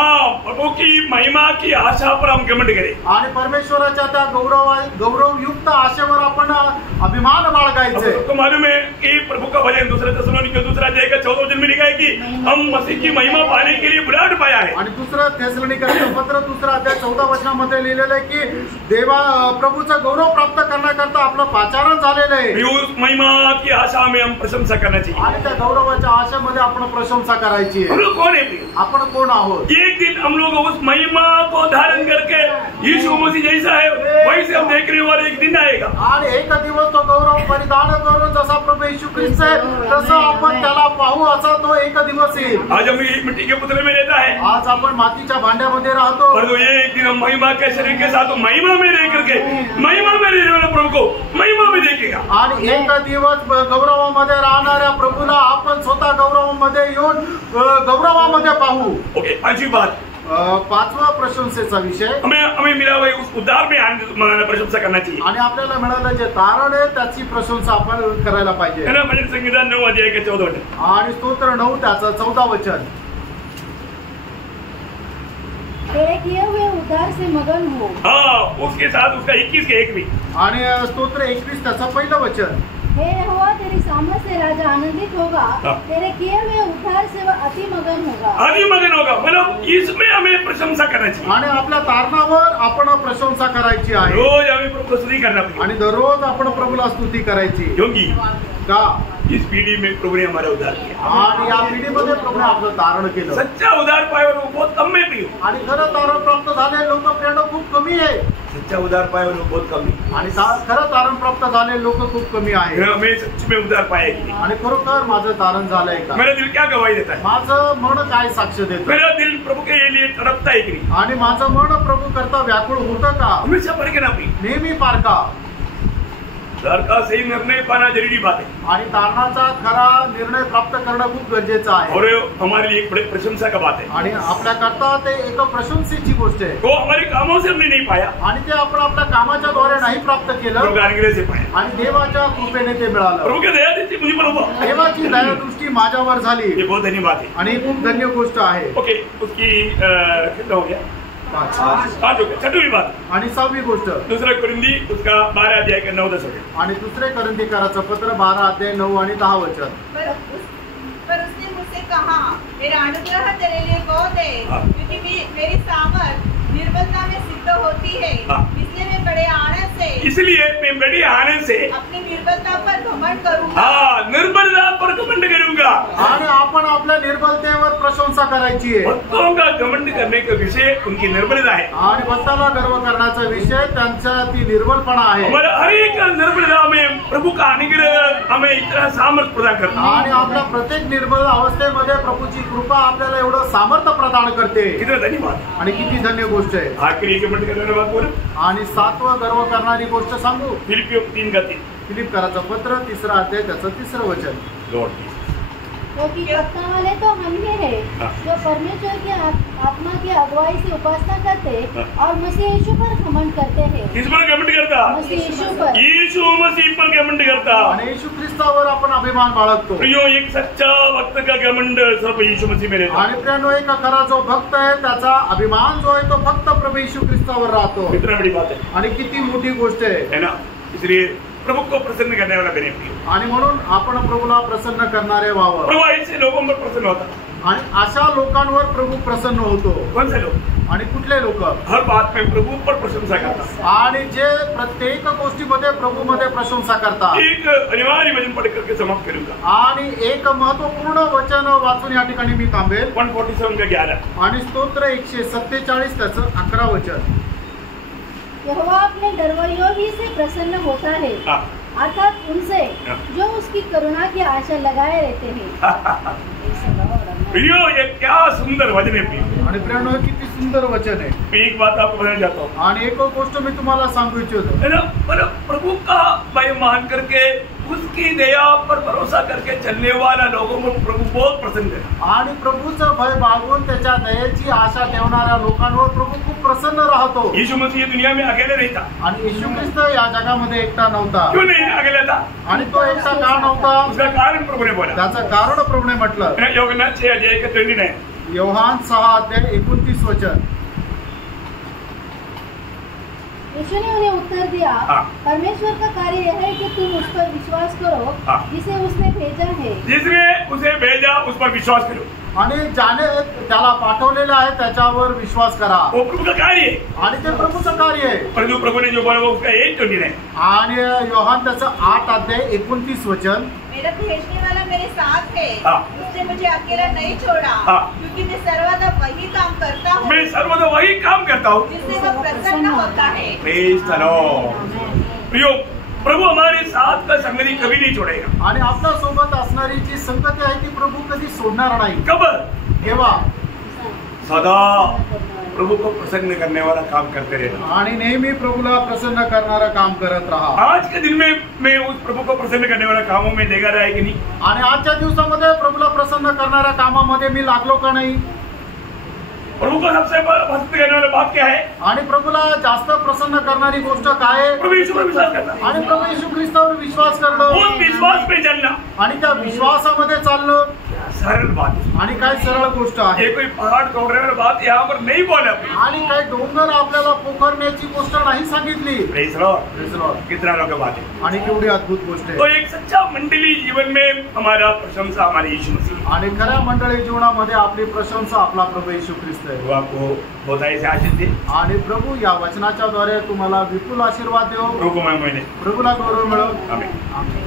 प्रभु की महिमा की आशा पर हम घमंड करें। आणि परमेश्वराच्या त्या गौरवयुक्त आशेवर आपण अभिमान बाळगायचे। तो मालूम है कि प्रभु का वचन 2 थिस्सलुनीके 2 अध्याय का 14 वचन में लिखा है कि हम मसीह की महिमा पाने के लिए बुलाहट पाया है। आणि 2 थिस्सलुनीकरांचं पत्र 2 अध्याय 14 वचनामध्ये लिहिलेलं आहे की देवा प्रभूचा गौरव प्राप्त करण्याकरता आपलं पाचारण झालेलं आहे। उस महिमा की आशा में हम प्रशंसा करना चाहिए। आणि त्या गौरवाच्या आशेमध्ये मध्ये आपण प्रशंसा करायची हम आहे. लोग कौन है प्रिय? आपण कोण आहोत? एक दिन हम लोग उस महिमा को धारण करके यीशु मसीह जैसा है वैसे हम देखने वाले एक दिन आएगा. आणि एक दिवस तो गौरव परिधान करून जसा प्रभू येशू ख्रिस्त आहे तसं आपण त्याला पाहू असा तो एक दिवस येईल. आज हम एक मिट्टी के पुतले में रहता है, आज आपण मातीच्या भांड्यामध्ये राहतो, परंतु ये एक दिन हम महिमा के शरीर के साथ महिमा में रह करके महिमा में रहने वाले प्रभु को महिमा में देखेगा. आणि एक दिवस गौरवामध्ये राहणाऱ्या प्रभूला आपण स्वतः गौरवामध्ये येऊन गौरवामध्ये पाहू. ओके, पांचवी बात, पाचवा प्रशंसेचा विषय, हमें मिला हुआ उस उद्धार में आनंद प्रशंसा करना चाहिए. आणि आपल्याला मिळालं जे तारण आहे त्याची प्रशंसा आपण करायला पाहिजे. है ना? भजन संहिता 9 अध्याय के 14 वचन. आणि स्तोत्र 9 त्याचं 14 वचन, तेरे किए हुए उद्धार से मगन हो. हाँ, उसके साथ उसका 21 के 1 भी. आणि स्तोत्र 21 त्याचं पहिलं वचन, हे यहोवा तेरी सामर्थ से राजा आनंदित होगा, हाँ। तेरे किए हुए उद्धार से वह अति मगन होगा. आदि मगन होगा, मतलब इसमें हमें प्रशंसा करना चाहिए. आणि आपल्या तारणावर आपण प्रशंसा करायची आहे. रोज हमें प्रभु को स्तुति करना चाहिए, आणि दररोज आपण प्रभूला स्तुती करायची. क्योंकि का इस पीढ़ी में प्रभु ने हमारा उद्धार किया. आणि या पिढीमध्ये प्रभूने आपलं तारण केलं. सच्चा उद्धार पाए और वो बहुत कम में प्रिय. आणि खरं तारण प्राप्त झाले लोक प्रेरणा खूप कमी आहे. सच्चा उद्धार पाए और वो बहुत कम है. आणि खरं तारण प्राप्त झाले लोक खूप कमी आहे. हमें सच में उद्धार पाया कि नहीं? आणि खरोखर माझं तारण झालंय का? मेरा दिल क्या गवाही देता है? माझं मन काय साक्ष देतं? मेरा दिल प्रभु के लिए तड़पता है कि नहीं? आणि माझं मन प्रभू करता व्याकुळ होतं का? हमेशा पढ़ के ना प्रिय. नेहमी पार का? उद्धार का सही निर्णय पाना जरूरी बात है, आणि तारणाचा खरा निर्णय प्राप्त करणं खूप गरजेचं आहे. और हमारे लिए एक बड़े प्रशंसा का बात है. आणि आपल्या करता ते एक प्रशंसेची गोष्ट आहे. वो हमारे कामों से हमने नहीं पाया, आणि ते आपण आपल्या कामाच्या द्वारे नाही प्राप्त प्रभु केलं, के अनुग्रह से पाया. आणि देवाच्या कृपेने ते मिळालं. प्रभु के दया देती मुझे पर हुआ. देवाची दयादृष्टी माझ्यावर झाली, ये बहुत धन्य बात है. आणि खूप धन्य गोष्ट आहे. ओके, उसकी कितना हो गया? 5 हो गया. छठवीं बात, आणि 6वी गोष्ट, दूसरा कुरिन्दी उसका 12 अध्याय का 9-10 हो गया. आणि दुसरे करंथीकराचं पत्र 12 अध्याय 9 आणि 10 वचन. पर उसने मुझसे कहा, मेरा अनुग्रह तेरे लिए बहुत है, हाँ। क्योंकि मेरी सामर्थ निर्बलता में सिद्ध होती है. हाँ। इसलिए मैं बड़े आनंद से इसलिए मैं बड़ी आनंद से अपनी निर्बलता पर घमंड करूंगा. हाँ, निर्बलता पर घमंड करूंगा. आणि आपण आपल्या निर्बलतेवर प्रशंसा करायची आहे. भक्तों का घमंड करने का विषय उनकी निर्बलता है. आणि भक्ताला गर्व करण्याचा विषय त्यांचा ती निर्बलपणा आहे. हमारा हर एक निर्बलता में प्रभु का अनुग्रह हमें इतना सामर्थ्य प्रदान करता है. आणि आपल्या प्रत्येक निर्बल अवस्थेमध्ये प्रभूची कृपा आपल्याला एवढं सामर्थ्य प्रदान करते. कितना धन्यवाद. आणि किती धन्य गोष्ट आहे. आखिरी घमंड करने वाली बात बोलो. आणि 7वं गर्व करणारी गोष्ट सांगू. फिलिपियों 3:3. फिलिपकराचं पत्र 3रा अध्याय त्याचं 3रं वचन. लॉर्ड क्योंकि पक्का वाले तो हम ही है हाँ। जो परमेश्वर की आत्मा की अगुवाई से उपासना करते हाँ। और मसीह यीशु पर घमंड करते हैं. किस पर घमंड करता? मसीह यीशु पर. यीशु मसीह पर घमंड करता. आणि येशू ख्रिस्तावर आपण अभिमान बाळगतो. प्रियो, एक सच्चा भक्त का घमंड सब यीशु मसीह में रहता है. आणि प्रियानो, एक खरा जो भक्त आहे त्याचा अभिमान जो आहे तो फक्त प्रभू येशू ख्रिस्तावर राहतो. कितना बड़ी बात है, आणि किती मोठी गोष्ट आहे, है ना? इसलिए प्रभु को प्रसन्न करने वाला बने प्रिय. आणि म्हणून आपण प्रभूला प्रसन्न करणारे व्हावं. प्रभु ऐसे लोगों पर प्रसन्न होता. आणि अशा लोकांवर प्रभू प्रसन्न होतो. कौन से लोग? आणि कुठले लोक? हर बात में प्रभु पर प्रशंसा करता. आणि जे प्रत्येक गोष्टीमध्ये प्रभू मध्ये प्रशंसा करतात. एक अनिवार्य वचन पढ़ करके समाप्त करूंगा. आणि एक महत्वपूर्ण वचन वाचून या ठिकाणी मी थांबेल. 147 का 11. आणि स्तोत्र 147 त्याचं 11 वचन. यहोवा अपने डरवैयों ही से प्रसन्न होता है, हाँ. अर्थात उनसे हाँ। जो उसकी करुणा की आशा लगाए रहते हैं. प्रियो, ये क्या सुंदर वचन है प्रियो. आणि प्रियानो, किती सुंदर वचन आहे. मैं एक बात आपको बताना चाहता हूँ, आणि एक गोष्ट मी तुम्हाला सांगू इच्छितो. है ना? मतलब प्रभु का भय मान करके उसकी दया पर भरोसा करके चलने वाला लोगों को प्रभु बहुत प्रसन्न है. आणि प्रभूचं भय बाळगून त्याच्या दयेची आशा ठेवणाऱ्या लोकांवर प्रभू खूप प्रसन्न राहतो. यीशु मसीह दुनिया में अकेले नहीं था. आणि येशू ख्रिस्त या जगामध्ये एकटा नव्हता. क्यों नहीं अकेला था? आणि तो एकटा का नव्हता? उसका कारण प्रभु ने बोला. त्याचं कारण प्रभूने म्हटलं. యోగన 6 अध्याय का 29. योहान 6 अध्याय 29 वचन. यीशु ने उन्हें उत्तर दिया, हाँ। परमेश्वर का कार्य यह है कि तुम उस पर विश्वास करो हाँ। जिसे उसने भेजा है. जिसने उसे भेजा उस पर विश्वास करो. आणि ज्याने त्याला पाठवलेलं आहे त्याच्यावर विश्वास करा. वो प्रभु का कार्य है आणि ते प्रभूचं कार्य आहे. परंतु प्रभु ने जो बोला वो उसका 8:29. आणि योहान त्याचं 8:29 मेरा भेजने वाला मेरे साथ है, हाँ। उसने मुझे अकेला नहीं छोड़ा, हाँ। क्योंकि मैं सर्वदा वही काम करता हूँ मैं सर्वदा वही काम करता हूँ जिससे वह प्रसन्न होता है. Praise the Lord. प्रियो, प्रभु हमारे साथ का संगति कभी नहीं छोड़ेगा. आणि आपल्या सोबत असणारी जी संगती आहे ती प्रभू कधी सोडणार नाही. कब? केव्हा? सदा प्रभु को प्रसन्न करने वाला काम करते रहना. आणि नेहमी प्रभूला प्रसन्न करणारं काम करत राहा. आज के दिन में मैं उस प्रभु को प्रसन्न करने वाला कामों में लेगा रहा है कि नहीं? आणि आजच्या दिवसामध्ये प्रभूला प्रसन्न करणाऱ्या कामामध्ये मी लागलो का नाही? प्रभु को सबसे प्रसन्न करने वाला बात क्या है? आणि प्रभूला जास्त प्रसन्न करणारी गोष्ट काय आहे? प्रभु यीशु पर विश्वास करना. आणि प्रभू येशू ख्रिस्तावर विश्वास करणं. उस विश्वास पे चलना. आणि त्या विश्वासामध्ये चालणं. सरल बात. आणि काय सरळ गोष्ट आहे. ये कोई पहाड़ तोड़ने वाली बात यहाँ पर नहीं बोला. आणि काय डोंगर आपल्याला पोखरण्याची गोष्ट नाही सांगितली. Praise Lord. कितना लोग बात है. आणि केवढी अद्भुत गोष्ट तो आहे. एक सच्चा मंडली जीवन में हमारा प्रशंसा हमारे यीशु मसीह. आणि खऱ्या मंडळी जीवनामध्ये आपली प्रशंसा आपला प्रभू येशू ख्रिस्त आहे. वो आपको बहुत ऐसे आशीष दे. आणि प्रभू या वचनाच्या द्वारे तुम्हाला विपुल आशीर्वाद देव. प्रभु को महिमा दे. प्रभूला गौरव मिळव. आमेन. आमेन.